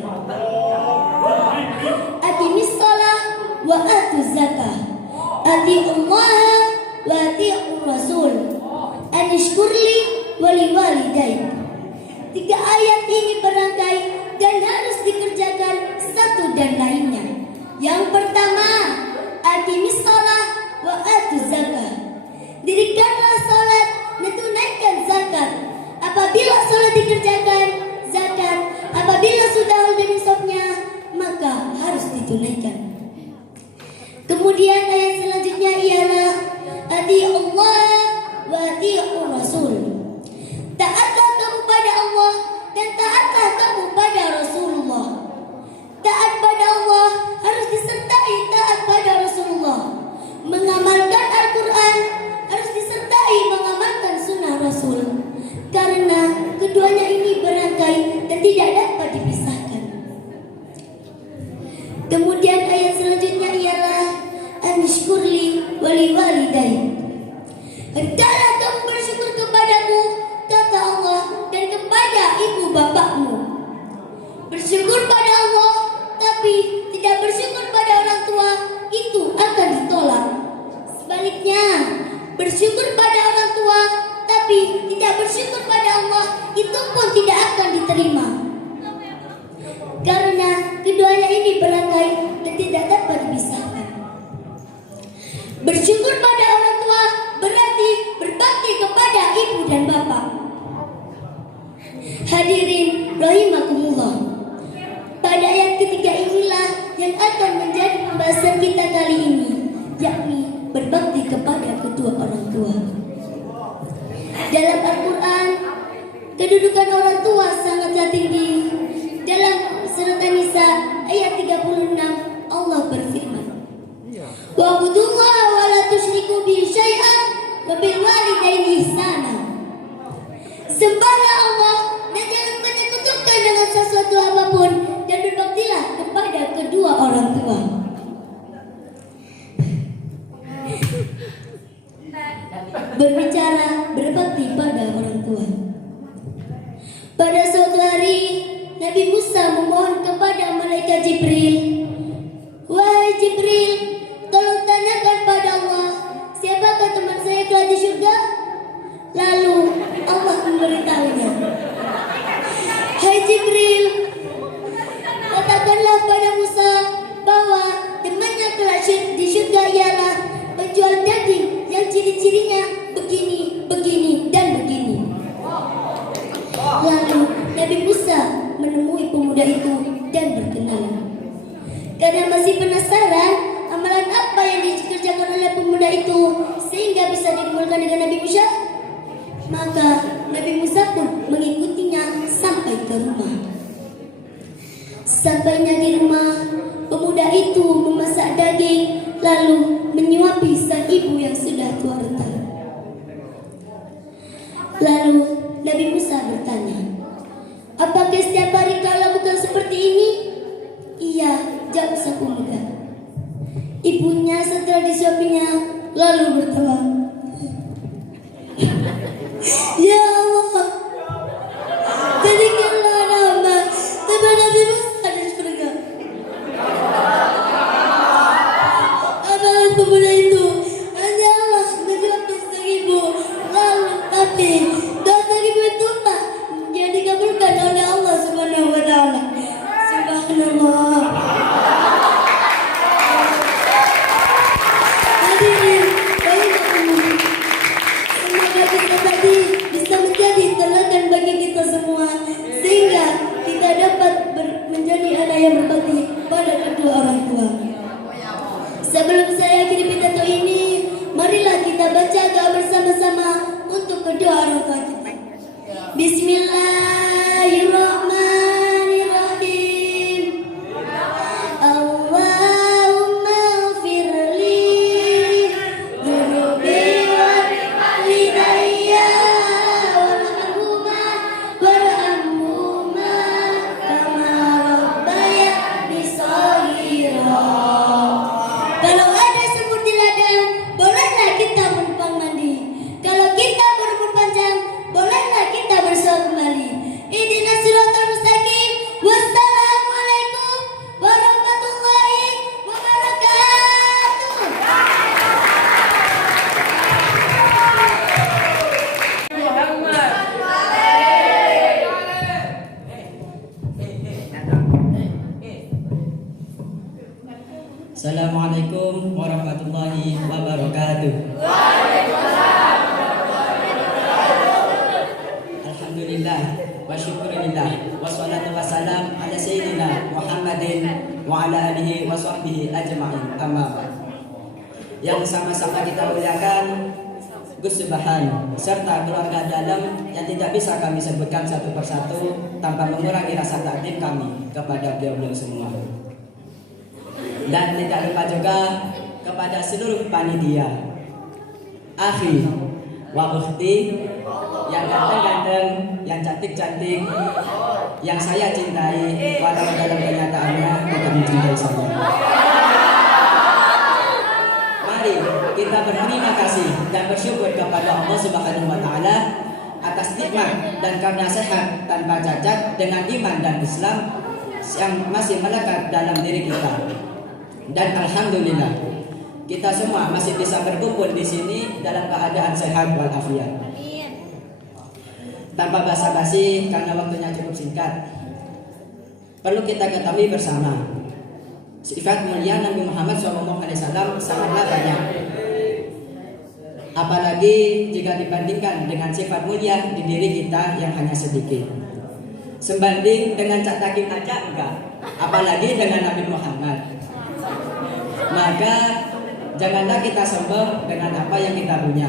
Aqimis shalah wa atuz zakah. Ati'ullaha wa ati'ur rasul. Anishkurli wa liwalidayk. 3 ayat ini berangkai dan harus dikerjakan satu dan lainnya. Yang pertama, aqimis shalah wa atuz zakah. Dirikanlah salat dan tunaikan zakat. Apabila salat dikerjakan, zakat apabila sudah ada nisabnya, maka harus ditunaikan. Kemudian ayat selanjutnya ialah ati'ullah wa ati'ur rasul. Taatlah kamu pada Allah dan taatlah kamu pada Rasulullah. Taat pada Allah harus disertai taat pada Rasulullah. Mengamalkan Al-Quran harus disertai mengamalkan sunnah Rasul, karena keduanya ini berangkai dan tidak dapat dipisahkan. Kemudian ayat selanjutnya ialah anishkurli wali walidayk. Hendaklah kamu bersyukur kepadaku, kata Allah, dan kepada ibu bapakmu. Bersyukur pada Allah tapi tidak bersyukur pada orang tua, itu akan ditolak. Sebaliknya, bersyukur pada orang tua tapi tidak bersyukur pada Allah, itu pun tidak akan diterima. Karena Bersyukur pada orang tua berarti berbakti kepada ibu dan bapak. Hadirin rahimakumullah. Pada ayat ketiga inilah yang akan menjadi pembahasan kita kali ini, yakni berbakti kepada kedua orang tua. Dalam Al-Quran, kedudukan orang tua sangatlah tinggi. Dalam surat An-Nisa ayat 36, Allah berfirman, "Wa'budullaha wa la tusyriku bihi syai'an wa bil walidaini ihsana." Sembahlah Allah dan jangan menyekutukan dengan sesuatu apapun, dan berbaktilah kepada kedua orang tua. Berbicara berbakti pada orang tua. Pada suatu hari, Nabi Musa memohon kepada malaikat Jibril, "Wahai Jibril, tolong tanyakan pada Allah, siapakah teman saya kelak di surga?" Lalu Allah memberitahunya, "Hai Jibril, katakanlah pada Musa bahwa temannya kelak di surga ialah penjual daging yang ciri-cirinya begini, begini, dan begini." Lalu Nabi Musa menemui pemuda itu dan berkenalan. Karena masih penasaran amalan apa yang dikerjakan oleh pemuda itu sehingga bisa dikumpulkan dengan Nabi Musa, maka Nabi Musa pun mengikutinya sampai ke rumah. Sampainya di rumah, pemuda itu memasak daging lalu menyuapi sang ibu yang sudah tua renta. Lalu Nabi Musa bertanya, "Apakah setiap hari kau lakukan seperti ini?" "Iya," jawab sang pemuda. Ibunya setelah disuapinya lalu bertawa, "Ya Allah, jadikanlah nama teman Nabi Musa di surga." Amalan pemuda itu hanyalah menyuapi sang ibu, lalu tapi dosa ibu itu yang dikabulkan oleh Allah Subhanahu wa taala. Subhanallah. Hadirin, baiklah. Semoga kita tadi bisa menjadi teladan bagi kita semua sehingga kita dapat menjadi anak yang berbakti pada kedua orang tua. Sebelum saya akhiri pidato ini, marilah kita baca doa bersama-sama untuk kedua orang tua kita. Bismillahirrahmanirrahim. Allahumma firli dhunubi wa walidayya warhamhuma kama rabbayani shaghira. Kalau ada semut di ladang, bolehlah kita menumpang mandi. Kalau kita berumur panjang, bolehlah kita bersuah kembali. Ihdinas siratal mustaqim. Wassalamualaikum warahmatullahi wabarakatuh. Assalamualaikum warahmatullahi wabarakatuh. Alhamdulillah wa syukurillah wassalatu wassalam ala sayyidina Muhammadin wa ala alihi wa sahbihi ajma'in, amma ba'd. Yang sama-sama kita muliakan Gus Subhan serta keluarga dalam yang tidak bisa kami sebutkan satu persatu tanpa mengurangi rasa takdim kami kepada beliau-beliau semua. Dan tidak lupa juga kepada seluruh panitia, akhi wa ukhti yang ganteng-ganteng, yang cantik-cantik, yang saya cintai, walau dalam kenyataannya tidak mencintai saya. Mari kita berterima kasih dan bersyukur kepada Allah Subhanahu wa taala atas nikmat dan karena sehat tanpa cacat dengan iman dan Islam yang masih melekat dalam diri kita. Dan alhamdulillah kita semua masih bisa berkumpul di sini dalam keadaan sehat walafiat. Tanpa basa-basi karena waktunya cukup singkat, perlu kita ketahui bersama sifat mulia Nabi Muhammad SAW sangatlah banyak. Apalagi jika dibandingkan dengan sifat mulia di diri kita yang hanya sedikit. Sebanding dengan Cak Takim aja enggak, apalagi dengan Nabi Muhammad. Maka janganlah kita sombong dengan apa yang kita punya.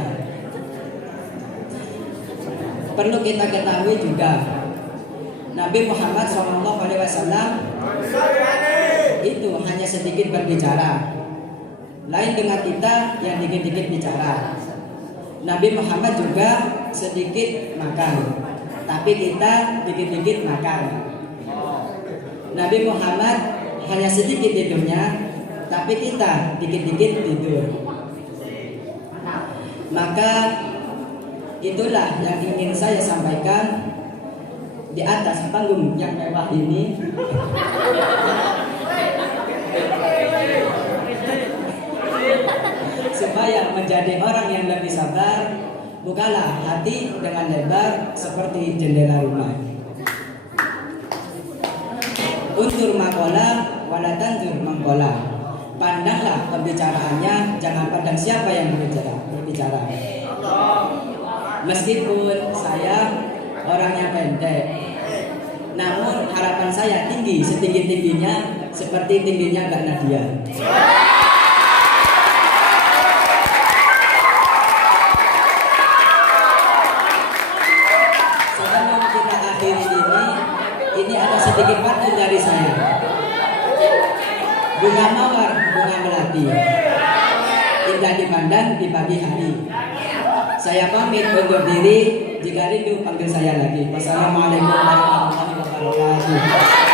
Perlu kita ketahui juga, Nabi Muhammad SAW itu hanya sedikit berbicara, lain dengan kita yang dikit-dikit bicara. Nabi Muhammad juga sedikit makan, tapi kita dikit-dikit makan. Nabi Muhammad hanya sedikit tidurnya, tapi kita dikit-dikit tidur. Maka itulah yang ingin saya sampaikan di atas panggung yang mewah ini. Supaya menjadi orang yang lebih sabar, bukalah hati dengan lebar seperti jendela rumah. Untur makola wala tantur mangkola. Pandanglah pembicaraannya, jangan pandang siapa yang berbicara. Meskipun saya orangnya pendek, namun harapan saya tinggi, setinggi-tingginya seperti tingginya Mbak Nadia. Sebelum kita akhiri ini ada sedikit pantun dari saya. Bunga mawar, bunga melati, indah dipandang di pagi hari. Saya pamit undur diri, jika rindu panggil saya lagi. Wassalamualaikum warahmatullahi wabarakatuh.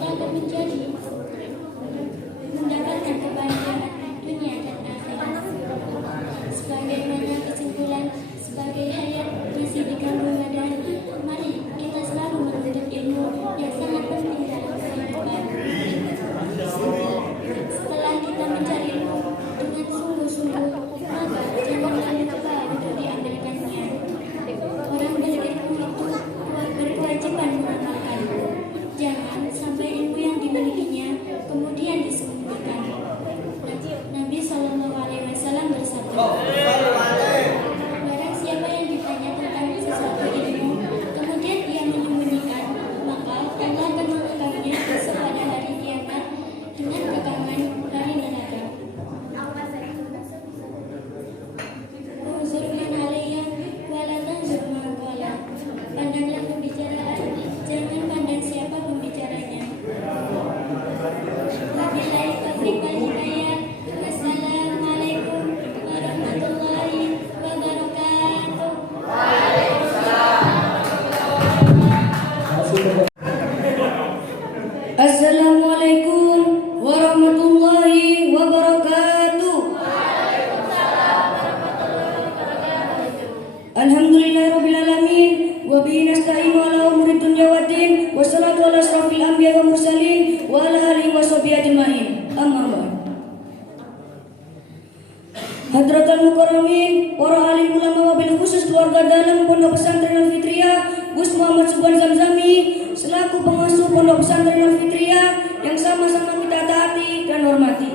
kita akan mendapatkan kebahagiaan dunia dan akhirat. Sebagaimana kesimpulan sebagai hayat masih dikandung ada, mari kita selalu menuntut ilmu yang sangat penting dalam kehidupan. Setelah kita mencari ilmu dengan sungguh-sungguh, maka janganlah lupa untuk diambilkannya. Orang berilmu itu berkewajiban mengamalkan. Jangan sampai ilmu yang dimilikinya kemudian disembunyikan. Nabi SAW bersabda, barang siapa yang ditanya tentang sesuatu ilmu, kemudian ia menyembunyikan, maka Allah akan menganggapnya pada hari kiamat dengan kekangan dari neraka. Unzur man alayya wa la tanzur man qala. Pandanglah pembicaraan, jangan pandang siapa pembicaranya. Wabillahi taufiq wal hidayah. Wassalamualaikum warahmatullahi wabarakatuh. Assalamualaikum warahmatullahi wabarakatuh. Alhamdulillahirabbil alamin wa bihi nasta'inu ala umuri dunya waddin wassalatu ala asrofil anbiya wa mursalin wa ala alihi wa sahbihi ajmain. Amma ba'd. Hadratul mukarramin, para alim ulama wabil khusus keluarga dalam Pondok Pesantren Al-Fitriyah Gus Muhammad Subhan Zamzami selaku pengasuh Pondok Pesantren Al-Fitriyah yang sama-sama kita taati dan hormati.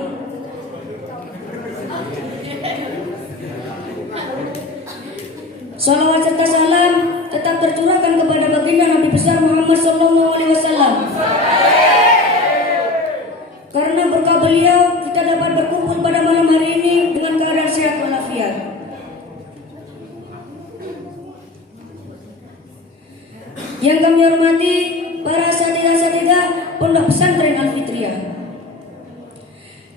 Salawat serta salam tetap tercurahkan kepada baginda Nabi besar Muhammad SAW. Karena berkah beliau kita dapat berkumpul pada malam hari ini dengan keadaan sehat walafiat. Yang kami hormati para asatidzah Pondok Pesantren Al-Fitriyah.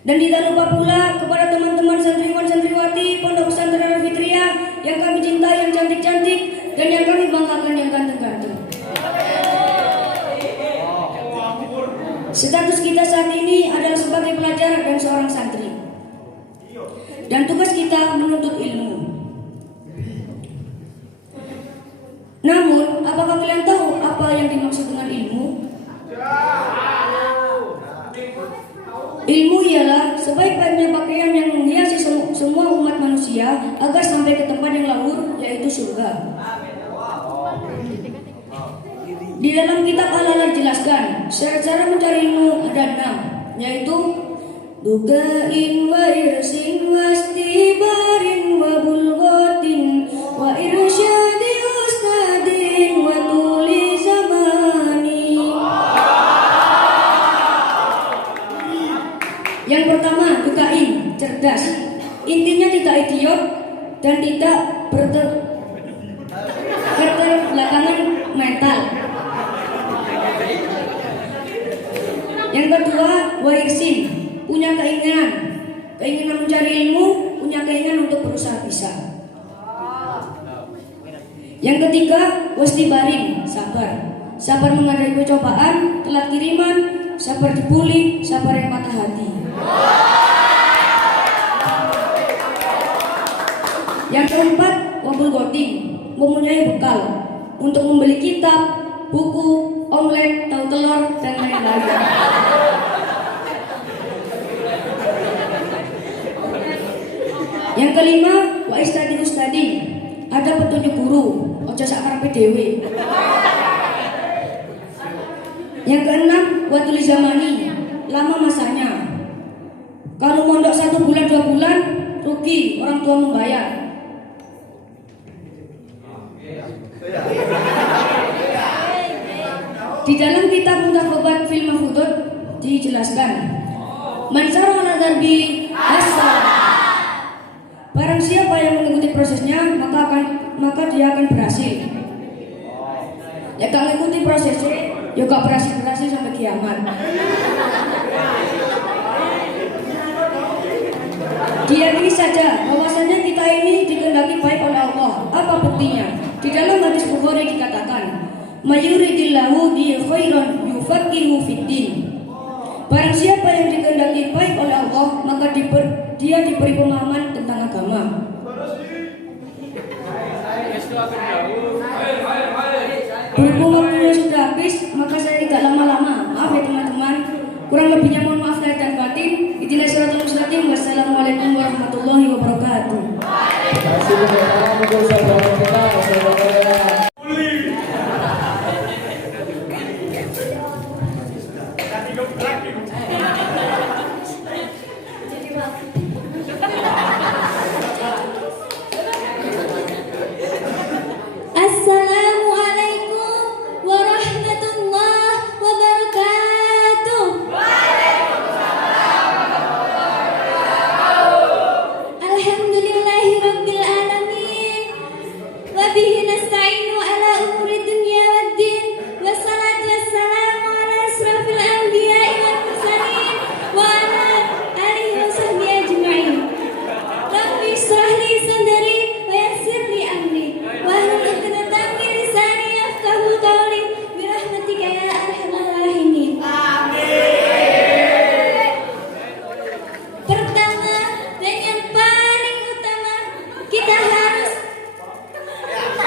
Dan tidak lupa pula kepada teman-teman santriwan santriwati Pondok Pesantren Al-Fitriyah yang kami cintai, yang cantik-cantik dan yang kami banggakan, yang ganteng-ganteng. Status kita saat ini adalah sebagai pelajar dan seorang santri. Dan tugas kita menuntut ilmu. Namun, apakah kalian tahu apa yang dimaksud dengan ilmu? Ilmu ialah sebaik-baiknya pakaian yang menghiasi semua umat manusia agar sampai ke tempat yang lahir, yaitu surga. Di dalam kitab Al-Alaq dijelaskan syarat-syarat mencari ilmu ada 6, yaitu dugain wa irsin wa istibarin wa bulghatin wa irsyadi ustadin wa tuli zamani. Yang pertama, dugain, cerdas. Intinya tidak idiot dan tidak keterbelakangan mental. Yang kedua, wairsin, punya keinginan mencari ilmu, punya keinginan untuk berusaha bisa. Yang ketiga, wastibarin, sabar menghadapi cobaan, telat kiriman, sabar dibully, sabar yang patah hati. Yang keempat, wabul goting, mempunyai bekal untuk membeli kitab, buku, omelet, tahu telur, dan lain-lain. Yang kelima, wa istadi, ada petunjuk guru, ojo sakarepe dhewe. Yang keenam, wa tuli zamani, lama masanya. Kalau mondok 1 bulan 2 bulan, rugi orang tua membayar. Di dalam kitab Muntakhabat Fil Mahfudud dijelaskan, man sara ala darbi asal. Barang siapa yang mengikuti prosesnya, maka dia akan berhasil. Ya kalau mengikuti prosesnya, ya gak berhasil sampai kiamat. Diyakini saja bahwasanya kita ini dikehendaki baik oleh Allah. Apa buktinya? Di dalam hadis Bukhari dikatakan, mayuridillahu bi khairan yufaqihu fiddin. Barang siapa yang dikehendaki baik oleh Allah, maka dia diberi pemahaman tentang agama. Berhubung waktunya sudah habis, maka saya tidak lama-lama. Maaf ya teman-teman. Kurang lebihnya mohon maaf lahir dan batin. Ihdinas siratal mustaqim. Wassalamualaikum warahmatullahi wabarakatuh. Terima kasih untuk saudara kita, saudara. Assalamualaikum warahmatullahi wabarakatuh. Alhamdulillahirabbil alamin. Wa bihi nasta'inu ala umuri dunya waddin. Wassalatu wassalamu ala asrafil anbiya'i wal mursalin wa ala alihi wa sahbihi ajma'in. Rabbi shrah li sadri wa yassir li amri wahlul 'uqdatam min lisani yafqahu qawli birahmatika ya arhamar rahimin. Pertama dan yang paling utama, kita harus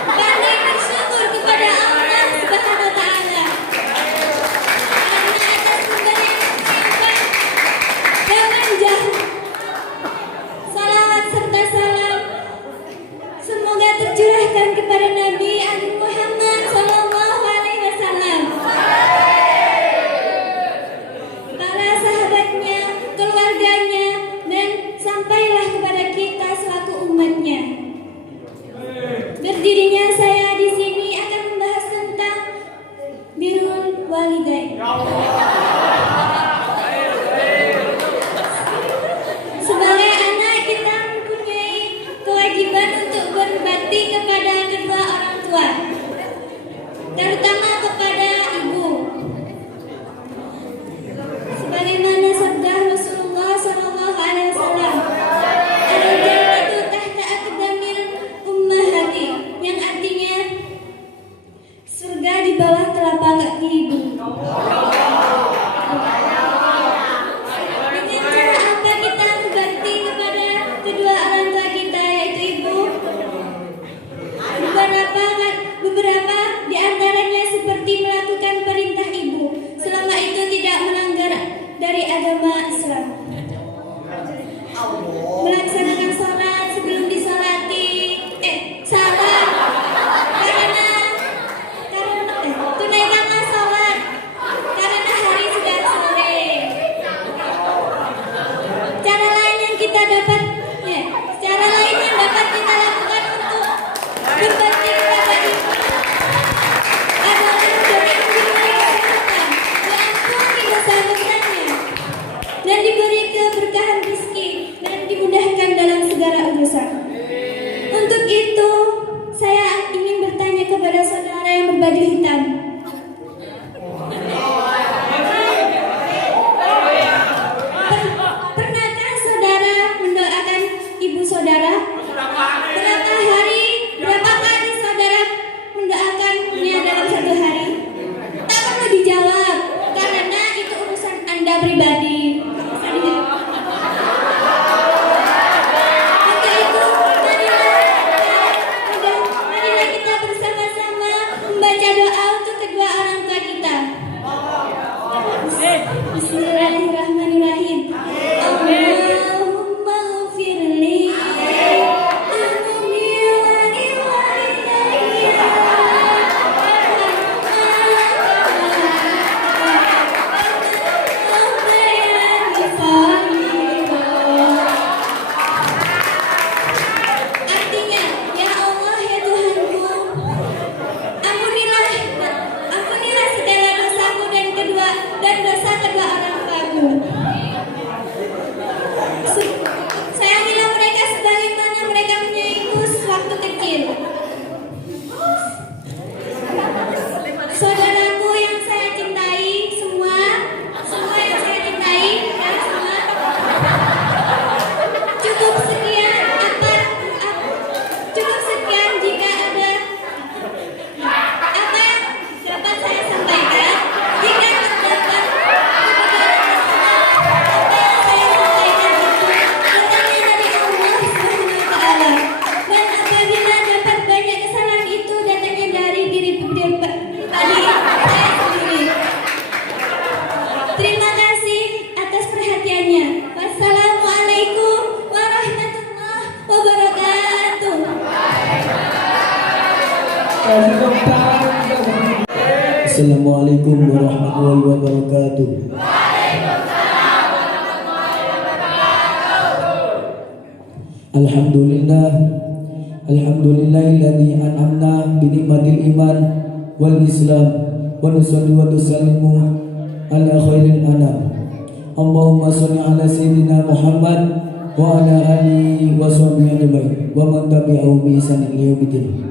pandai bersyukur kepada Allah Subhanahu wa taala. Karena atas pemberian nikmat jangan jauh. Salawat serta salam semoga tercurahkan kepada Nabi Muhammad sallallahu alaihi wasallam, para sahabatnya, keluarganya, dan sampailah kepada kita selaku umatnya. Berdirinya saya di sini akan membahas tentang birrul walidain. Sebagai anak, kita mempunyai kewajiban untuk berbakti kepada kedua orang tua, terutama kepada ibu. Sebagaimana sabda Rasulullah SAW, al-jannatu tahta aqdamil ummahati, yang artinya surga di bawah telapak kaki ibu. Dengan cara apa kita berbakti kepada kedua orang tua kita, yaitu ibu? Beberapa di antaranya seperti melakukan perintah ibu, selama itu tidak melanggar dari agama Islam. Melaksanakan sholat sebelum disolati, salat, karena tunaikanlah sholat karena hari sudah sore. Cara lain yang dapat kita lakukan untuk berbakti kepada ibu adalah menjadi diberi kesehatan, diampuni dosa-dosanya, dan diberi keberkahan rezeki dan dimudahkan dalam segala urusan. Untuk itu, saya ingin bertanya kepada saudara yang berbaju hitam. Pernahkah saudara mendoakan ibu saudara? Berapa kali saudara mendoakannya dalam satu hari? Tak perlu dijawab, karena itu urusan Anda pribadi. Maka itu, marilah kita bersama-sama membaca doa untuk kedua orang tua kita. Bismillahirrahmanirrahim. Allahumma ghfirli artinya, ya Allah, ya Tuhanku, ampunilah segala dosaku dan dosa kedua orang tuaku. Sayangilah mereka sebagaimana mereka menyayangiku sewaktu kecil. Saudaraku yang saya cintai, semua yang saya cintai, ya semua. Cukup sekian jika ada apa yang dapat saya sampaikan. Jika Terima kasih atas perhatiannya. Wassalamualaikum warahmatullahi wabarakatuh. Assalamualaikum warahmatullahi wabarakatuh. Alhamdulillahilladzi an'amna bi ni'matil iman wal islam wa nusalli wa nusallimu ala khairil anam. Allahumma shalli ala sayyidina Muhammad wa ala alihi wa sahbihi ajma'in wa man tabi'ahum bi ihsan ila yaumiddin.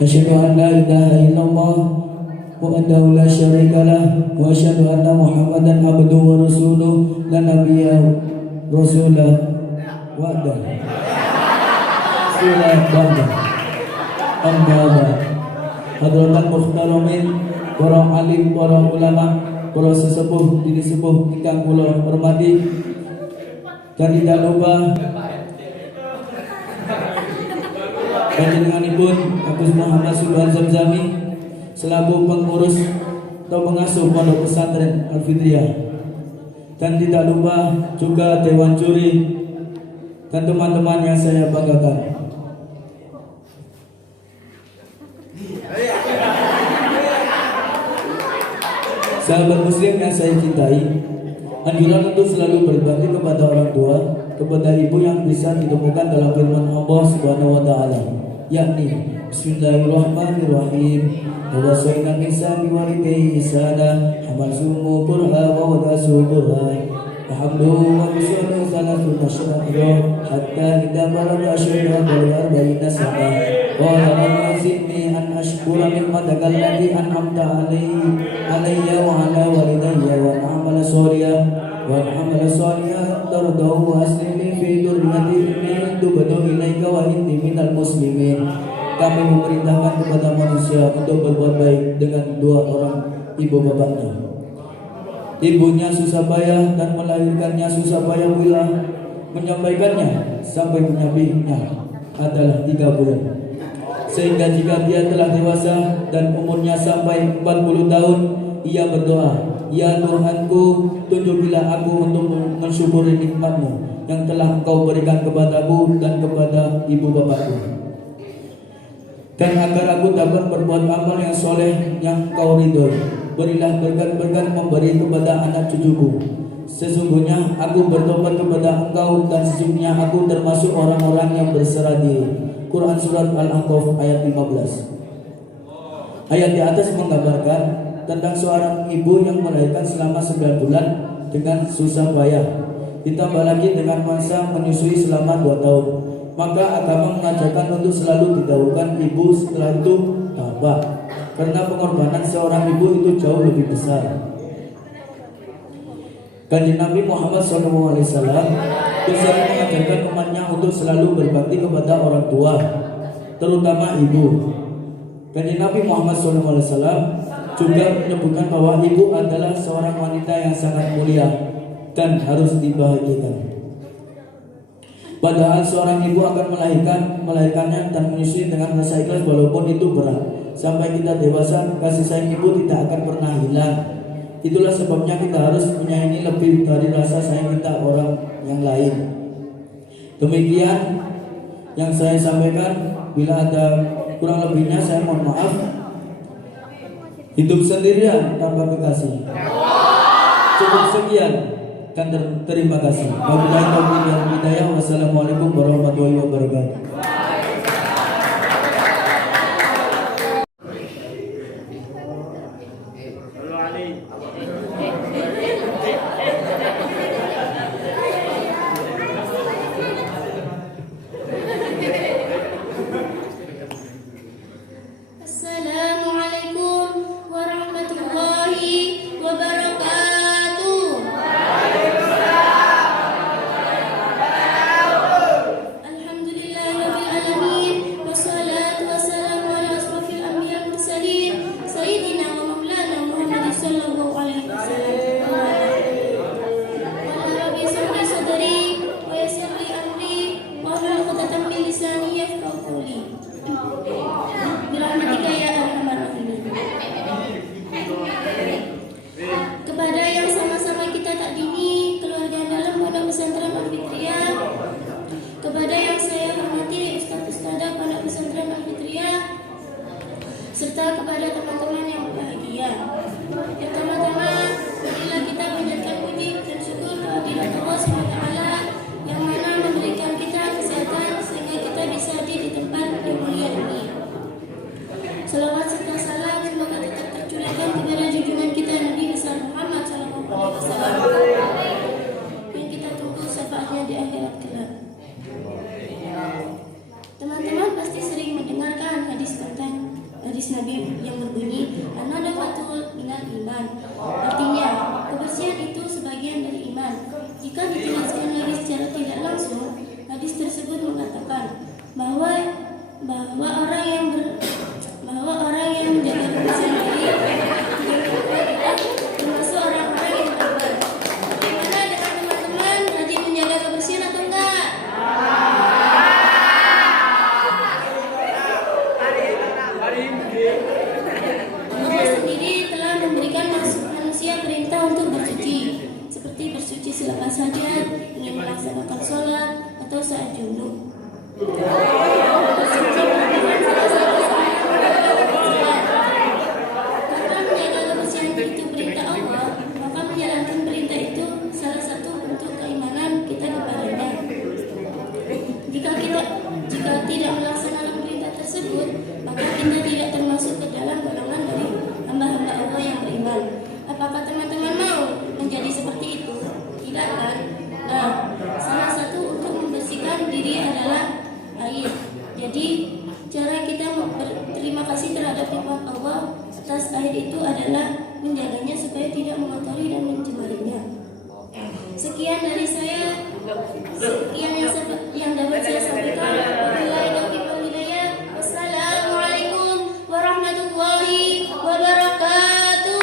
Asyhadu an la ilaha illallah wahdahu la syarikalah wa asyhadu anna Muhammadan abduhu wa rasuluh la nabiyya rasulah wa'da sila ba'da amma ba'd. Hadratan muhtaramin, para alim, para ulama, para sesepuh, dini sepuh ingkang kula hormati, dan tidak lupa panjenenganipun Agus Muhammad Subhan Zamzami selaku pengurus atau pengasuh Pondok Pesantren Al-Fitriyah, dan tidak lupa juga Dewan Juri dan teman-teman yang saya banggakan. Sahabat muslim yang saya cintai, anjuran untuk selalu berbakti kepada orang tua, kepada ibu yang bisa ditemukan dalam firman Allah Subhanahu wa taala, yakni Bismillahirrahmanirrahim. Wa wasaina al-insana biwalidayhi ihsana, hamalzuhu qur'a wa wada'suhu qur'a. Alhamdulillah wa bisyara salatu nasyara hatta idza balagha asyara wal arba'ina sana. Wa la yazidni an ashkura ni'mataka allati an'amta alayya wa ala walidayya wa a'mala shalihan tardahu wa aslih fi dhurriyyati inni tubtu ilaika wa inni minal muslimin. Kami memerintahkan kepada manusia untuk berbuat baik dengan dua orang ibu bapaknya. Ibunya susah payah dan melahirkannya susah payah pula menyampaikannya sampai menyabihnya adalah 3 bulan. Sehingga jika dia telah dewasa dan umurnya sampai 40 tahun, ia berdoa, "Ya Tuhanku, tunjukilah aku untuk mensyukuri nikmat-Mu yang telah Engkau berikan kepadaku dan kepada ibu bapakku, dan agar aku dapat berbuat amal yang soleh yang Engkau ridhoi. Berilah berkat-berkat memberi kepada anak cucuku. Sesungguhnya aku bertobat kepada Engkau dan sesungguhnya aku termasuk orang-orang yang berserah diri." Quran Surat Al-Ahqaf ayat 15. Ayat di atas menggambarkan tentang seorang ibu yang melahirkan selama 9 bulan dengan susah payah, ditambah lagi dengan masa menyusui selama 2 tahun. Maka agama mengajarkan untuk selalu didahulukan ibu, setelah itu bapak, karena pengorbanan seorang ibu itu jauh lebih besar. Kanjeng Nabi Muhammad SAW sering mengajarkan umatnya untuk selalu berbakti kepada orang tua, terutama ibu. Kanjeng Nabi Muhammad SAW juga menyebutkan bahwa ibu adalah seorang wanita yang sangat mulia dan harus dibahagiakan. Padahal seorang ibu akan melahirkannya dan menyusui dengan rasa ikhlas walaupun itu berat. Sampai kita dewasa, kasih sayang ibu tidak akan pernah hilang. Itulah sebabnya kita harus menyayangi lebih dari rasa sayang kita orang yang lain. Demikian yang saya sampaikan. Bila ada kurang lebihnya saya mohon maaf. Hidup sendirian tanpa kekasih. Cukup sekian dan terima kasih. Wabillahi taufiq wal hidayah. Wassalamualaikum warahmatullahi wabarakatuh. Assalamualaikum warahmatullahi wabarakatuh. Alhamdulillahirabbil alamin, wassalatu wassalamu ala asrofil anbiya'i wal mursalin sayyidina wa maulana Muhammad sallallahu alaihi wasallam. bahwa orang yang menjaga kebersihan diri termasuk orang-orang yang beriman. Bagaimana dengan teman-teman, rajin menjaga kebersihan atau enggak? Allah sendiri telah memberikan manusia perintah untuk bersuci, seperti bersuci selepas hajat, ingin melaksanakan sholat, atau saat junub. Bersuci merupakan salah satu kebersihan. Karena menjaga kebersihan itu perintah Allah, maka menjalankan perintah itu salah satu bentuk keimanan kita kepadanya. Jika tidak melaksanakan perintah tersebut, maka kita tidak termasuk ke dalam golongan dari hamba-hamba Allah yang beriman. Apakah teman-teman mau menjadi seperti itu? Tidak kan? Nah, salah satu untuk membersihkan diri adalah air. Jadi, cara kita berterima kasih terhadap nikmat Allah atas air itu adalah menjaganya supaya tidak mengotori dan mencemarinya. Sekian dari saya. Sekian yang dapat saya sampaikan. Wabillahi taufiq wal hidayah. Wassalamualaikum warahmatullahi wabarakatuh.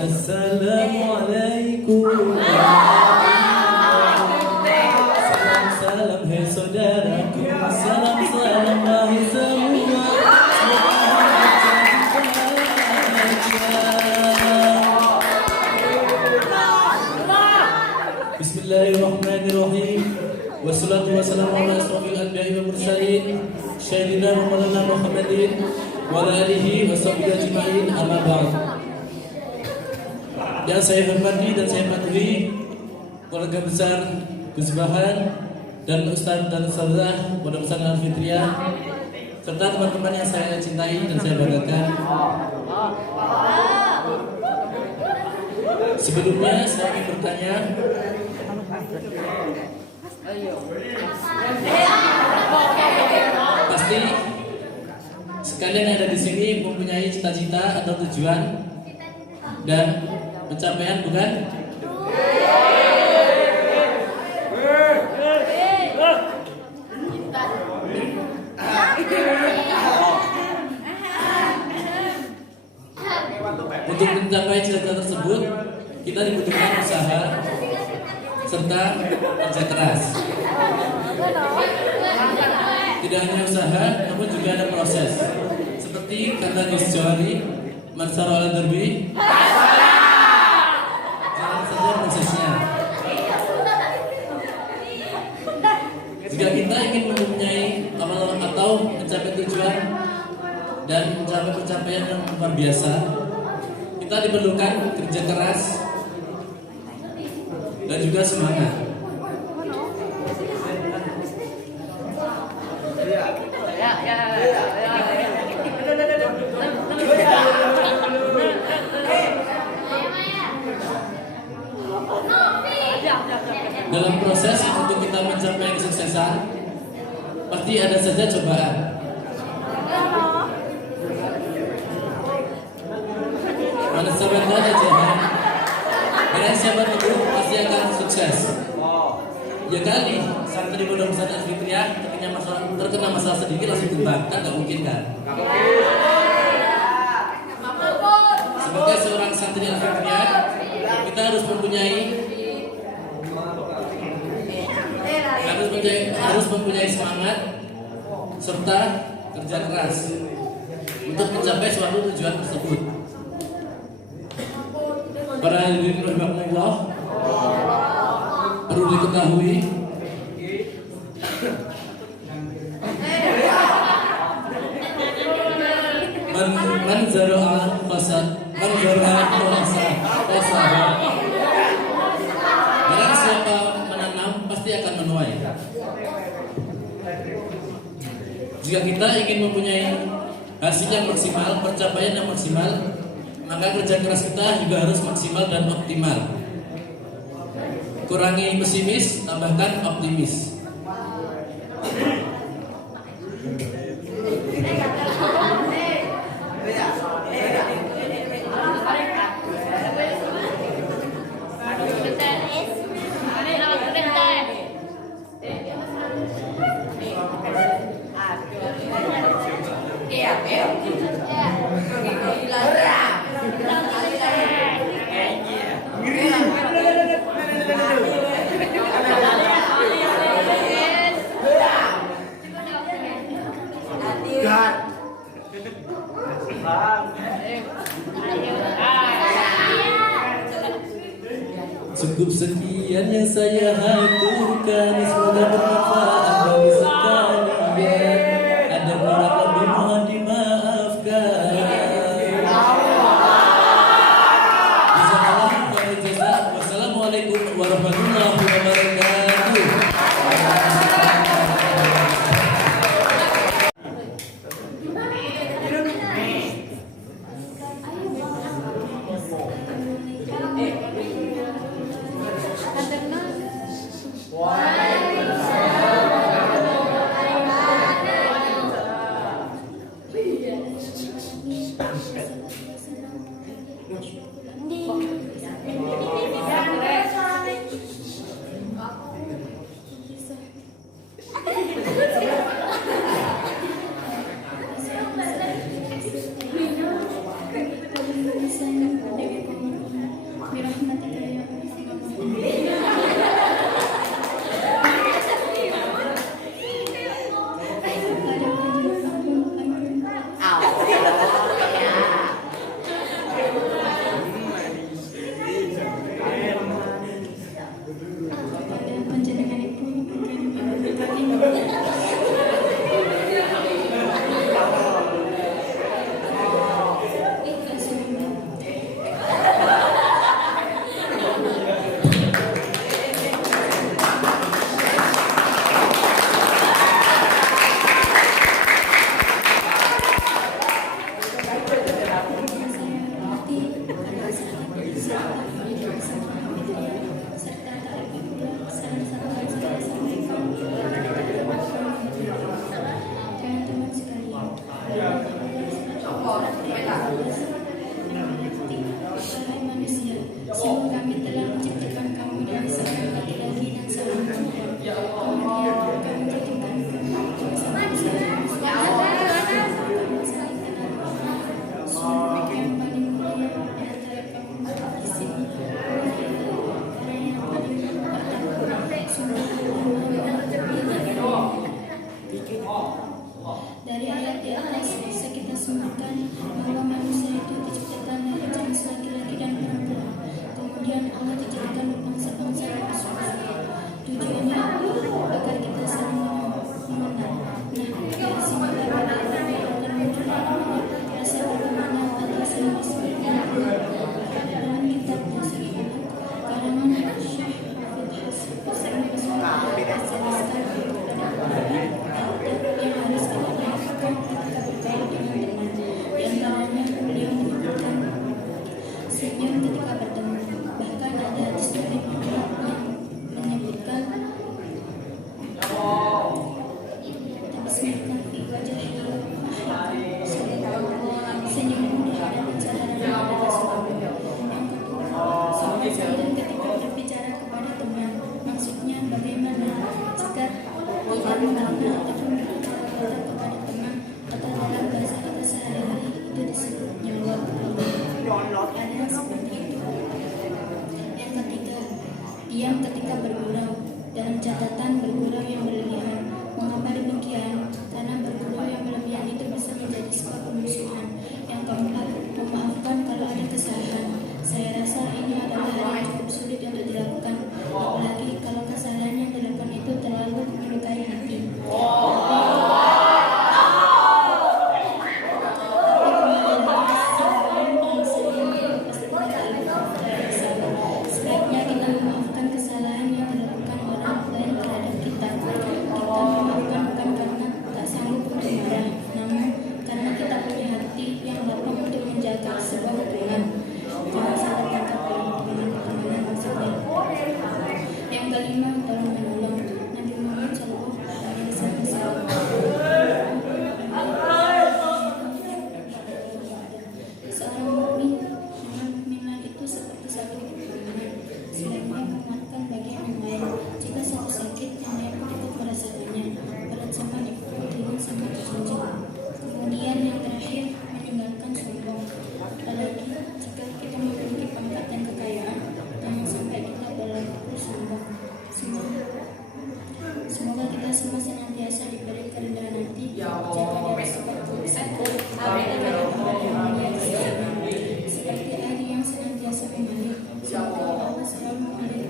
Assalamualaikum. Salam hai saudaraku, salam hai semua. Bismillahirrahmanirrahim. Wassalatu wassalamu ala asrofil anbiya'i wal mursalin Sayyidina Muhammadin Muhammadin wa ala alihi wa sahbihi ajma'in, amma ba'd. Yang saya hormati dan saya patuhi keluarga besar Gus Bahan dan Ustaz dan Ustazah Pondok Pesantren Al-Fitriyah serta teman-teman yang saya cintai dan saya banggakan. Sebelumnya saya ingin bertanya, pasti sekalian yang ada di sini mempunyai cita-cita atau tujuan dan pencapaian, bukan? Untuk mencapai cita-cita tersebut, kita dibutuhkan usaha serta kerja keras. Tidak hanya usaha, namun juga ada proses. Seperti kata Gus Johari, Mansaro ala derbi, jalan saja prosesnya. Jika kita ingin mempunyai amal atau mencapai tujuan dan mencapai pencapaian yang luar biasa, kita diperlukan kerja keras dan juga semangat. Dalam proses untuk kita mencapai kesuksesan, pasti ada saja cobaan. Mana sabar aja, barang siapa itu pasti akan sukses. Ya kali santri Pondok Pesantren Al-Fitriyah terkena masalah sedikit langsung tumbang, kan nggak mungkin kan? Sebagai seorang santri Al-Fitriyah, kita harus mempunyai semangat serta kerja keras untuk mencapai suatu tujuan tersebut. Para hadirin rahimakumullah, perlu diketahui man zara'a fasad, man zara'a fasad. Barang siapa menanam pasti akan menuai. Jika kita ingin mempunyai hasil yang maksimal, pencapaian yang maksimal, maka kerja keras kita juga harus maksimal dan optimal. Kurangi pesimis, tambahkan optimis. Cukup sekian yang saya haturkan, semoga bermanfaat bagi sekalian. Ada kurang lebih mohon dimaafkan. Wassalamualaikum warahmatullahi wabarakatuh. Sungguh kami telah menciptakan kamu dari seorang laki-laki dan seorang perempuan. Kemudian kami jadikan kamu sama seorang sungguh yang paling mulia di antara kamu di sini. Karena yang paling bertakwa sungguh dari ayat di atas bisa kita simpulkan bahwa manusia itu diciptakan dari jenis laki-laki dan perempuan. Kemudian Allah dijadikan berbangsa-bangsa di surga. Tujuannya agar kita saling mengenal. Nah, dari sini akan muncul rasa pertemanan atau saling seperti dalam kitab Dasar Iman karangan Syekh Hafidh yang harus kita lakukan ketika bergaul dengan teman. Di antaranya beliau menyebutkan senyum ketika bertemu. Bahkan ada hadis dari beliau yang menyebutkan tabasmika fi wajhi senyum di hadapan saudara Rasulullah. Yang kedua, senyum ketika berbicara kepada teman. Maksudnya bagaimana jika tidak mengenal ataupun berbicara kepada teman atau dalam bahasa kita sehari-hari itu disebut nyolot. Ada yang seperti itu. Yang ketiga, diam ketika bergurau. Dalam catatan bergurau yang berlebihan. Mengapa demikian? Karena bergurau yang berlebihan itu bisa menjadi sebab permusuhan. Yang keempat, memaafkan kalau ada kesalahan. Saya rasa ini adalah hal yang cukup sulit untuk dilakukan, apalagi kalau kesalahan yang dilakukan itu terlalu melukai hati. Sebaiknya kita memaafkan kesalahan yang dilakukan orang lain terhadap kita. Kita memaafkan bukan karena tak sanggup untuk marah, namun karena kita punya hati yang lapang untuk menjaga sebuah hubungan. Jangan salah tangkap dalam hubungan pertemanan maksudnya. Yang kelima, tolong menolong. Nabi Muhammad SAW seorang mukmin dengan mukminah itu seperti satu hubungan. Sebaiknya menguatkan bagian yang lain. Jika satu sakit, yang lain pun ikut merasakannya. Berat sama dipukul, ringan sama dijunjung. Kemudian yang terakhir, meninggalkan sombong. Apalagi jika kita memiliki pangkat dan kekayaan, jangan sampai kita berlaku sombong. Semoga kita semua senantiasa diberi kerendahan hati, jaga diri seperti seperti air yang senantiasa mengalir. Semoga Allah selalu mengalir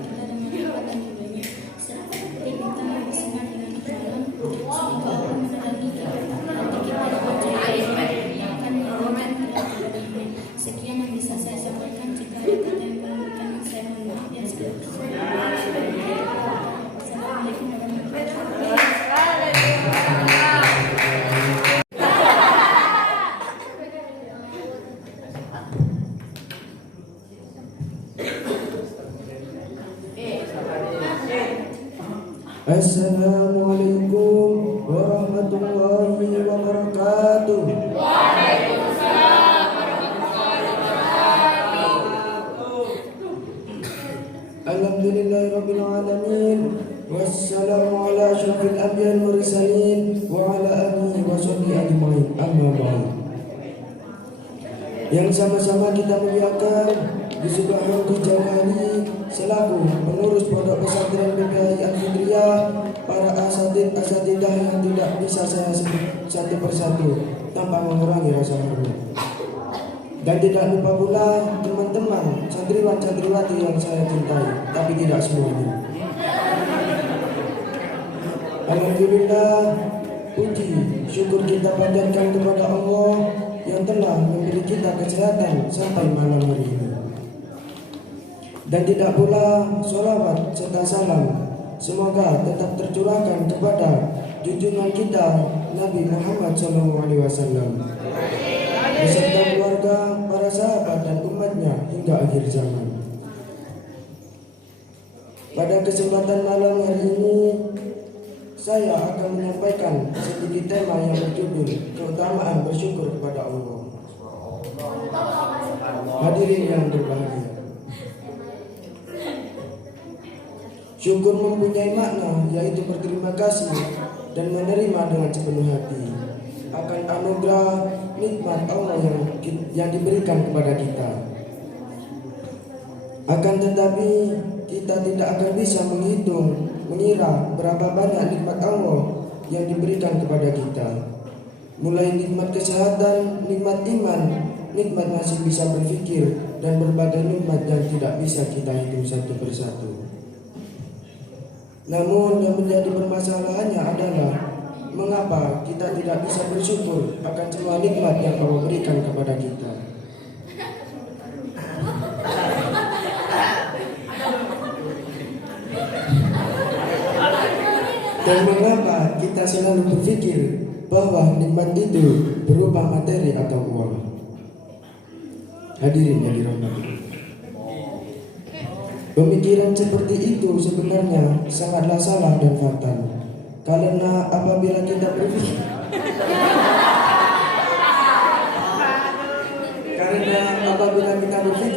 Assalamualaikum warahmatullahi wabarakatuh. Alhamdulillahirabbil alamin. Wassalamu ala asyrafil anbiya'i wal mursalin wa ala alihi wa sahbihi ajmain. Amma ba'd. Yang sama-sama kita muliakan di Subhanallah Jawahari selaku pengurus pondok pesantren PPI Al-Fitriyah, para asatidah yang tidak bisa saya sebut satu persatu tanpa mengurangi rasa hormat. Dan tidak lupa pula teman-teman santriwan-santriwati yang saya cintai, tapi tidak semuanya. Alhamdulillah, puji syukur kita panjatkan kepada Allah yang telah memberi kita kesehatan sampai malam hari ini. Dan tidak pula sholawat serta salam semoga tetap tercurahkan kepada junjungan kita Nabi Muhammad SAW beserta keluarga, para sahabat dan umatnya hingga akhir zaman. Pada kesempatan malam hari ini saya akan menyampaikan sedikit tema yang berjudul keutamaan bersyukur kepada Allah. Hadirin yang berbahagia, syukur mempunyai makna yaitu berterima kasih dan menerima dengan sepenuh hati akan anugerah nikmat Allah yang diberikan kepada kita. Akan tetapi kita tidak akan bisa mengira berapa banyak nikmat Allah yang diberikan kepada kita. Mulai nikmat kesehatan, nikmat iman, nikmat masih bisa berpikir, dan berbagai nikmat yang tidak bisa kita hitung satu persatu. Namun yang menjadi permasalahannya adalah mengapa kita tidak bisa bersyukur akan semua nikmat yang Allah berikan kepada kita. Dan mengapa kita selalu berpikir bahwa nikmat itu berupa materi atau uang. Hadirin yang dirahmati, pemikiran seperti itu sebenarnya sangatlah salah dan fatal. Karena apabila kita berpikir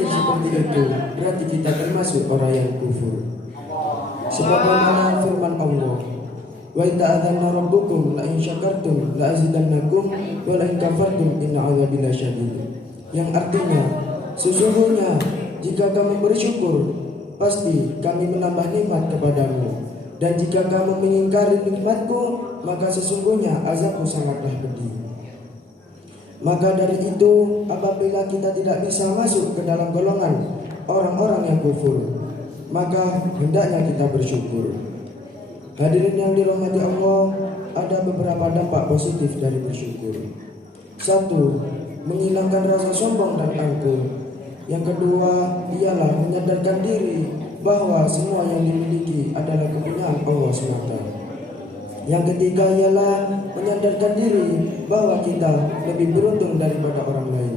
seperti itu, berarti kita termasuk orang yang kufur. Sebagaimana firman Allah, wa ta'adzana rabbukum la in syakartum la azidannakum wa la in kafartum inna 'adzabi lasyadid. Yang artinya, sesungguhnya jika kamu bersyukur, pasti kami menambah nikmat kepadamu. Dan jika kamu mengingkari nikmatku, maka sesungguhnya azabku sangatlah pedih. Maka dari itu, apabila kita tidak bisa masuk ke dalam golongan orang-orang yang kufur, maka hendaknya kita bersyukur. Hadirin yang dirahmati Allah, ada beberapa dampak positif dari bersyukur. 1. Menghilangkan rasa sombong dan angkuh. Yang kedua, ialah menyadarkan diri bahwa semua yang dimiliki adalah kepunyaan Allah semata. Yang ketiga ialah menyadarkan diri bahwa kita lebih beruntung daripada orang lain.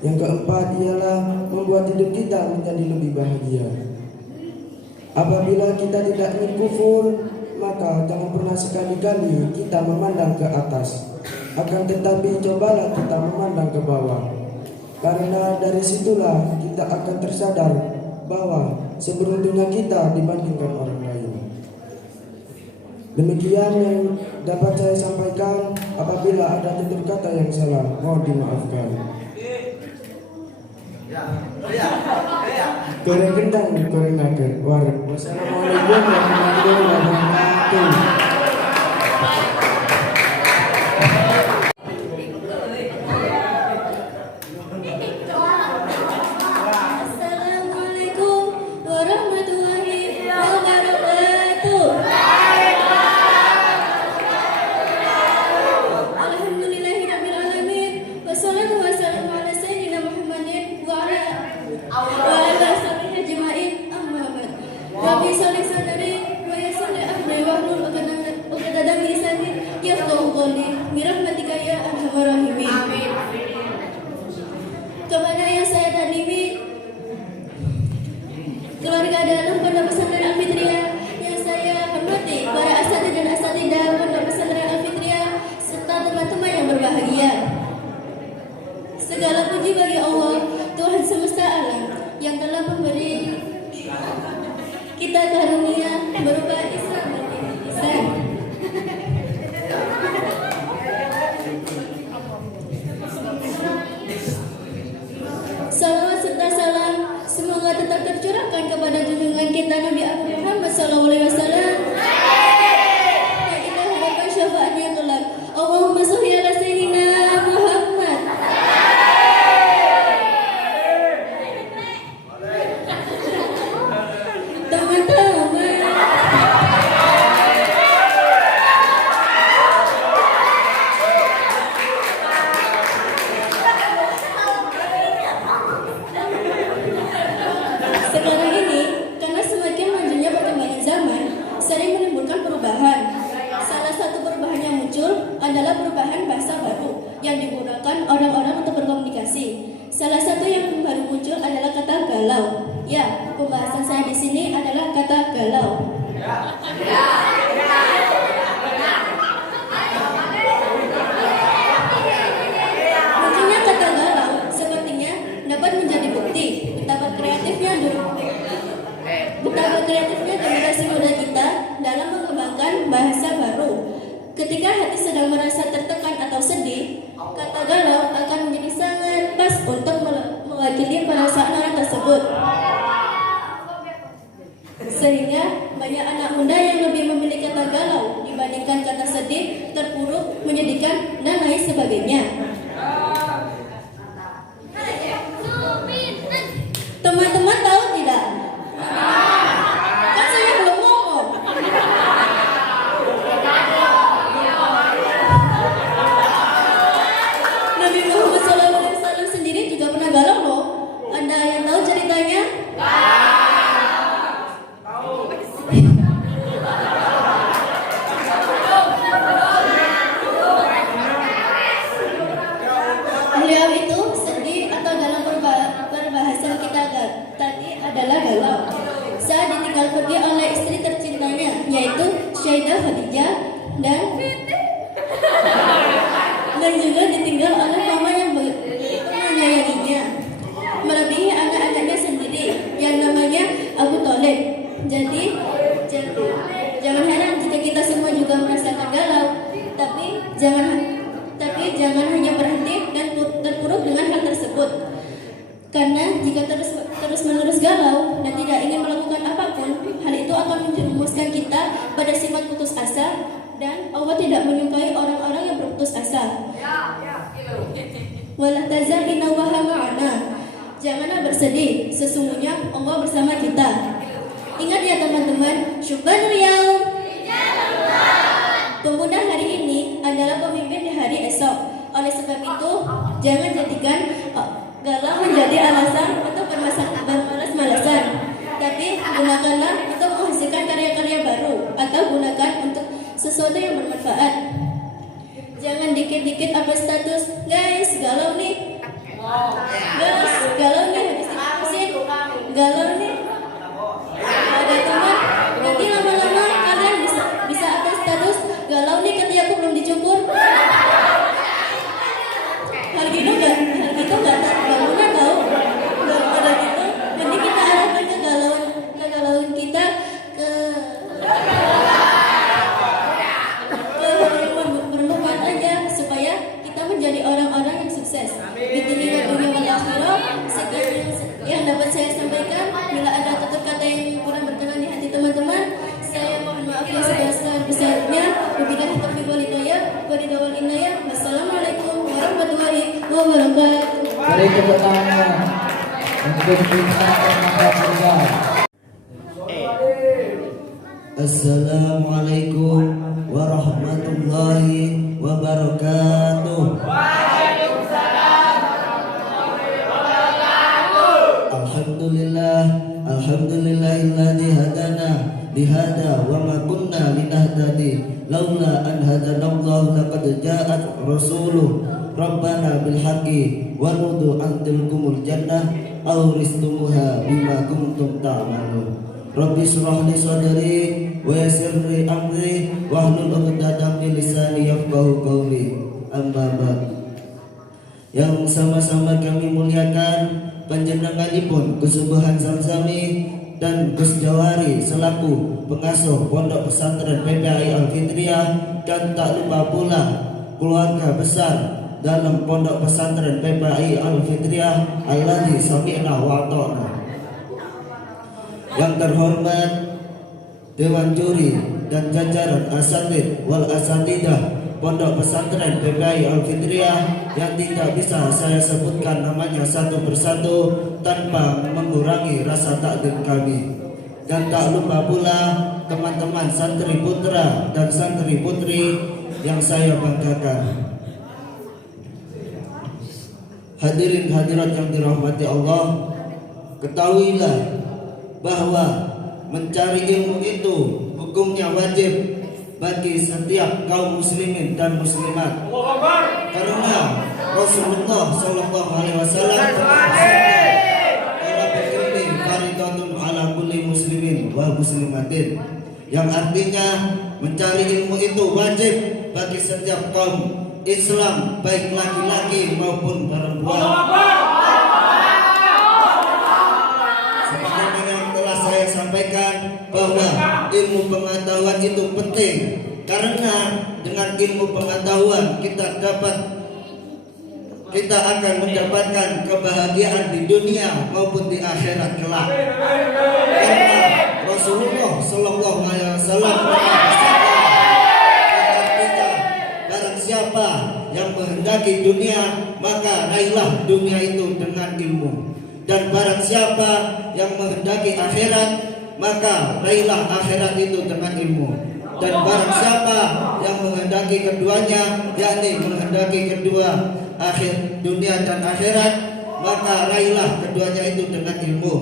Yang keempat ialah membuat hidup kita menjadi lebih bahagia. Apabila kita tidak ingin kufur, maka jangan pernah sekali-kali kita memandang ke atas. Akan tetapi cobalah kita memandang ke bawah. Karena dari situlah kita akan tersadar bahwa seberuntungnya kita dibandingkan orang lain. Demikian yang dapat saya sampaikan. Apabila ada tutur kata yang salah, mohon dimaafkan. Goreng gendang, goreng nager. Wassalamualaikum warahmatullahi wabarakatuh. Kepada yang saya takdimi, keluarga dalam Pondok Pesantren Al-Fitriyah yang saya hormati, para adalah perubahan bahasa baru yang digunakan orang-orang untuk berkomunikasi. Salah satu yang baru muncul adalah kata galau. Ya, pembahasan saya di sini adalah kata galau. Munculnya kata galau sepertinya dapat menjadi bukti betapa kreatifnya generasi muda kita dalam mengembangkan bahasa baru. Ketika hati sedang merasa tertekan atau sedih, kata galau akan menjadi sangat pas untuk mewakili perasaan orang tersebut. Sehingga banyak anak muda yang lebih memilih kata galau dibandingkan kata sedih, terpuruk, menyedihkan, dan lain sebagainya. Teman-teman tahu tidak? Kan saya belum ngomong. Nabi Muhammad SAW sendiri juga pernah galau loh. Anda yang tahu ceritanya? Beliau itu sedih atau dalam perbahasan kita tadi adalah galau saat ditinggal pergi oleh istri tercintanya, yaitu Sayyidah Khadijah, dan juga ditinggal oleh mama yang menyayanginya, melebihi anak-anaknya sendiri yang namanya Abu Thalib. Jadi jangan heran jika kita semua juga merasakan galau, tapi jangan hanya berhenti dan terpuruk dengan hal tersebut. Karena jika terus-menerus galau dan tidak ingin melakukan apapun, hal itu akan menjerumuskan kita pada sifat putus asa, dan Allah tidak menyukai orang-orang yang berputus asa. Wala tazal inna Allaha ma'ana. Janganlah bersedih, sesungguhnya Allah bersama kita. Ingat ya teman-teman, syukranul yaum. Pemuda hari ini adalah pemimpin di hari esok. Oleh sebab itu, jangan jadikan galau menjadi alasan untuk bermalas-malasan, tapi gunakanlah untuk menghasilkan karya-karya baru atau gunakan untuk sesuatu yang bermanfaat. Jangan dikit-dikit upload status, guys galau nih, guys galau nih, habis diputusin, galau nih. Ada teman, nanti lama-lama kalian bisa upload status, galau nih katanya aku belum dicukur. Hal gitu nggak bangunan tahu. Daripada gitu, mending kita arahkan kegalauan kita ke yang bermanfaat aja, supaya kita menjadi orang-orang yang sukses. Bidunia wal akhirah. Sekian yang dapat saya sampaikan. Bila ada tutur kata yang kurang berkenan di hati teman-teman, saya mohon maaf yang sebesar-besarnya. Wabillahi taufiq wal hidayah. Waridawal inayah. Wassalamualaikum warahmatullahi wabarakatuh. Beri tepuk tangan untuk kita berdua. Assalamualaikum warahmatullahi wabarakatuh. Alhamdulillahilladzi hadana lihada wa ma kunna linahtadi laula an hadanallahu laqad ja'at rasuluh rabbana bil haqqi wa nudu an tilkumul jannah awristumuha bima kuntum ta'malun. Rabbi shrah li sadri wa yassir li amri wahlul 'uqdatam min lisani yafqahu qawli. Amma ba'd. Yang sama-sama kami muliakan panjenenganipun Kusubuhan Zamzami dan Gus Jawari selaku pengasuh Pondok Pesantren PPAI Al-Fitriyah, dan tak lupa pula keluarga besar dalam Pondok Pesantren PPAI Al-Fitriyah alladzi sami'na wa ata'na. Yang terhormat Dewan Juri dan jajaran asatidz wal asatidah Pondok Pesantren PPAI Al-Fitriyah yang tidak bisa saya sebutkan namanya satu persatu tanpa mengurangi rasa takdim kami. Dan tak lupa pula teman-teman santri putra dan santri putri yang saya banggakan. Hadirin hadirat yang dirahmati Allah, ketahuilah bahwa mencari ilmu itu hukumnya wajib bagi setiap kaum muslimin dan muslimat. Karena Rasulullah Shallallahu Alaihi Wasallam talabul ilmi fardhatun ala kulli muslimin wa muslimatin, yang artinya mencari ilmu itu wajib bagi setiap kaum Islam, baik laki-laki maupun perempuan. Sebagaimana yang telah saya sampaikan bahwa ilmu pengetahuan itu penting, karena dengan ilmu pengetahuan kita akan mendapatkan kebahagiaan di dunia maupun di akhirat kelak. Karena Rasulullah Shallallahu Alaihi Wasallam barang siapa yang menghendaki dunia, maka raihlah dunia itu dengan ilmu. Dan barang siapa yang menghendaki akhirat, maka raihlah akhirat itu dengan ilmu. Dan barang siapa yang menghendaki keduanya, yakni menghendaki kedua akhir dunia dan akhirat, maka raihlah keduanya itu dengan ilmu.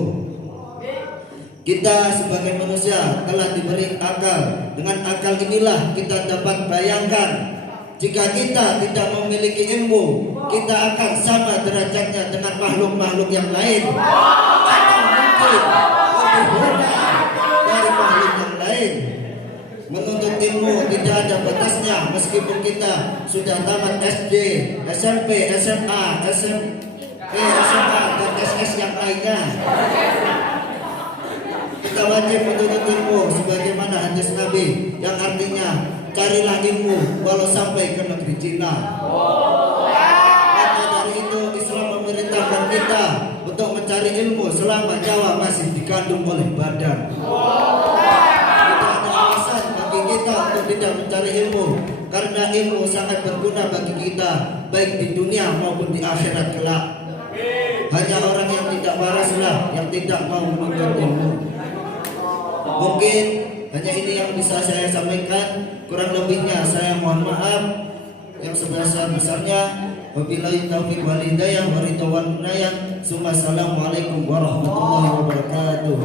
Kita sebagai manusia telah diberi akal. Dengan akal inilah kita dapat bayangkan, jika kita tidak memiliki ilmu, kita akan sama derajatnya dengan makhluk-makhluk yang lain, atau mungkin lebih rendah dari makhluk yang lain. Menuntut ilmu tidak ada batasnya, meskipun kita sudah tamat SD, SMP, SMA, SMA dan SS yang lainnya. Kita wajib menuntut ilmu sebagaimana hadis Nabi yang artinya carilah ilmu walau sampai ke negeri Cina. Maka dari itu Islam memerintahkan kita untuk mencari ilmu selama nyawa masih dikandung oleh badan. Tidak ada alasan bagi kita untuk tidak mencari ilmu, karena ilmu sangat berguna bagi kita baik di dunia maupun di akhirat kelak. Hanya orang yang tidak waraslah yang tidak mau menuntut ilmu. Mungkin hanya ini yang bisa saya sampaikan. Kurang lebihnya saya mohon maaf yang sebesar-besarnya. Wabillahi taufiq wal hidayah wa ridwan minallah. Assalamualaikum warahmatullahi wabarakatuh.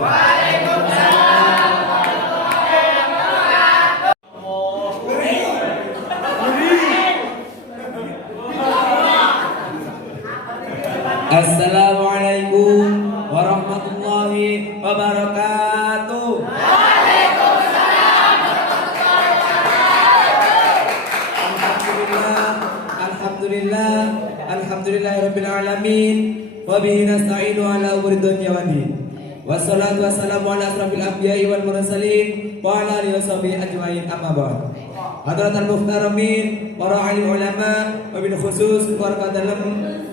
Assalamualaikum warahmatullahi wabarakatuh. Alhamdulillahirabbil alamin wa bihi nasta'inu ala umuri dunya waddin. Wassalatu wassalamu ala asrofil anbiya'i wal mursalin wa ala alihi washabihi ajmain, amma ba'd. Hadratul muhtaramin, para alim ulama, wabil khusus keluarga dalam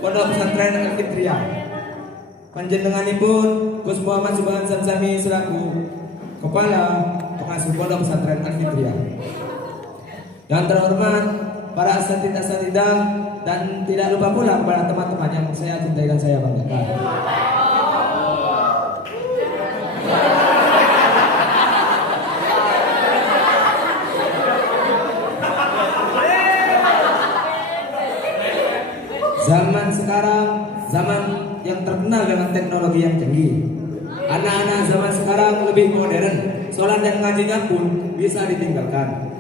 Pondok Pesantren Al-Fitriyah. Panjenenganipun Gus Muhammad Subhan Samsami selaku Kepala Pengasuh Pondok Pesantren Al-Fitriyah. Yang terhormat para asatidah dan tidak lupa pula kepada teman-teman yang saya cintai dan saya banggakan. Zaman sekarang zaman yang terkenal dengan teknologi yang canggih. Anak-anak zaman sekarang lebih modern, sholat dan ngajinya pun bisa ditinggalkan.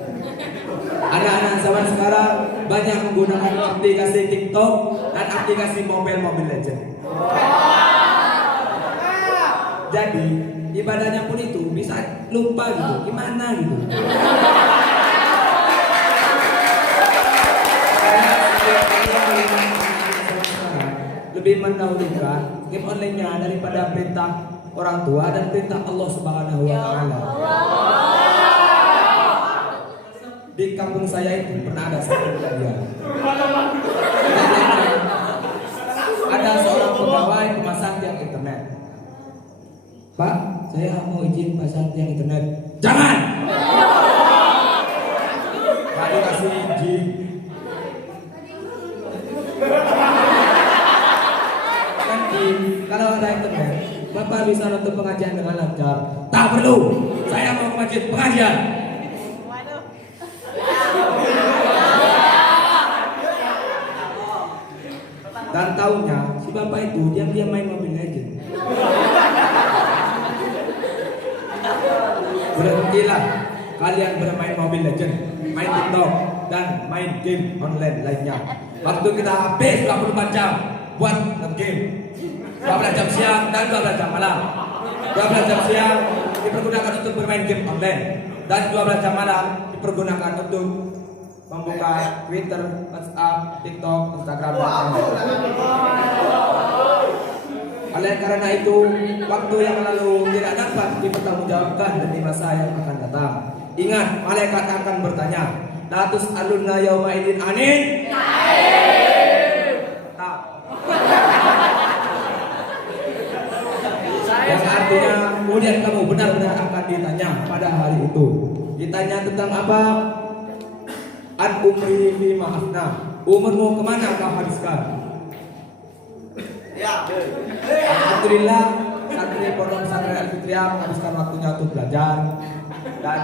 Anak-anak zaman sekarang banyak menggunakan aplikasi TikTok dan aplikasi Mobile Legends. Jadi ibadahnya pun itu bisa lupa gitu, gimana gitu. Lebih mendahulukan game online-nya daripada perintah orang tua dan perintah Allah Subhanahu wa taala. Di kampung saya itu pernah ada satu kejadian. Ada seorang pegawai pemasang tiang internet. Pak, saya mau izin pasang tiang internet. Jangan. Gak dikasih izin. Kalau ada internet, Bapak bisa nonton pengajian dengan lancar. Tak perlu, saya mau ke pengajian. Dan tahunya si bapak itu diam-diam main Mobile Legends. Berhentilah kalian bermain Mobile Legends, main TikTok, dan main game online lainnya. Waktu kita habis 24 jam buat game, 12 jam siang dan 12 jam malam. 12 jam siang dipergunakan untuk bermain game online, dan 12 jam malam dipergunakan untuk membuka Twitter, WhatsApp, TikTok, Instagram, dan lain-lain. Oleh karena itu, waktu yang lalu tidak dapat dipertanggungjawabkan demi masa yang akan datang. Ingat, malaikat akan bertanya, la tus'alunna yauma idzin anin. Yang artinya kemudian kamu benar-benar akan ditanya pada hari itu. Ditanya tentang apa? An umri fi ma'afna. Umurmu kemana kau habiskan? Alhamdulillah, santri Pondok Pesantren Al-Fitriyah menghabiskan waktunya untuk belajar. Dan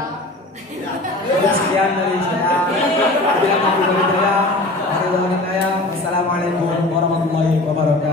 sekian dari saya. Wassalamualaikum warahmatullahi wabarakatuh.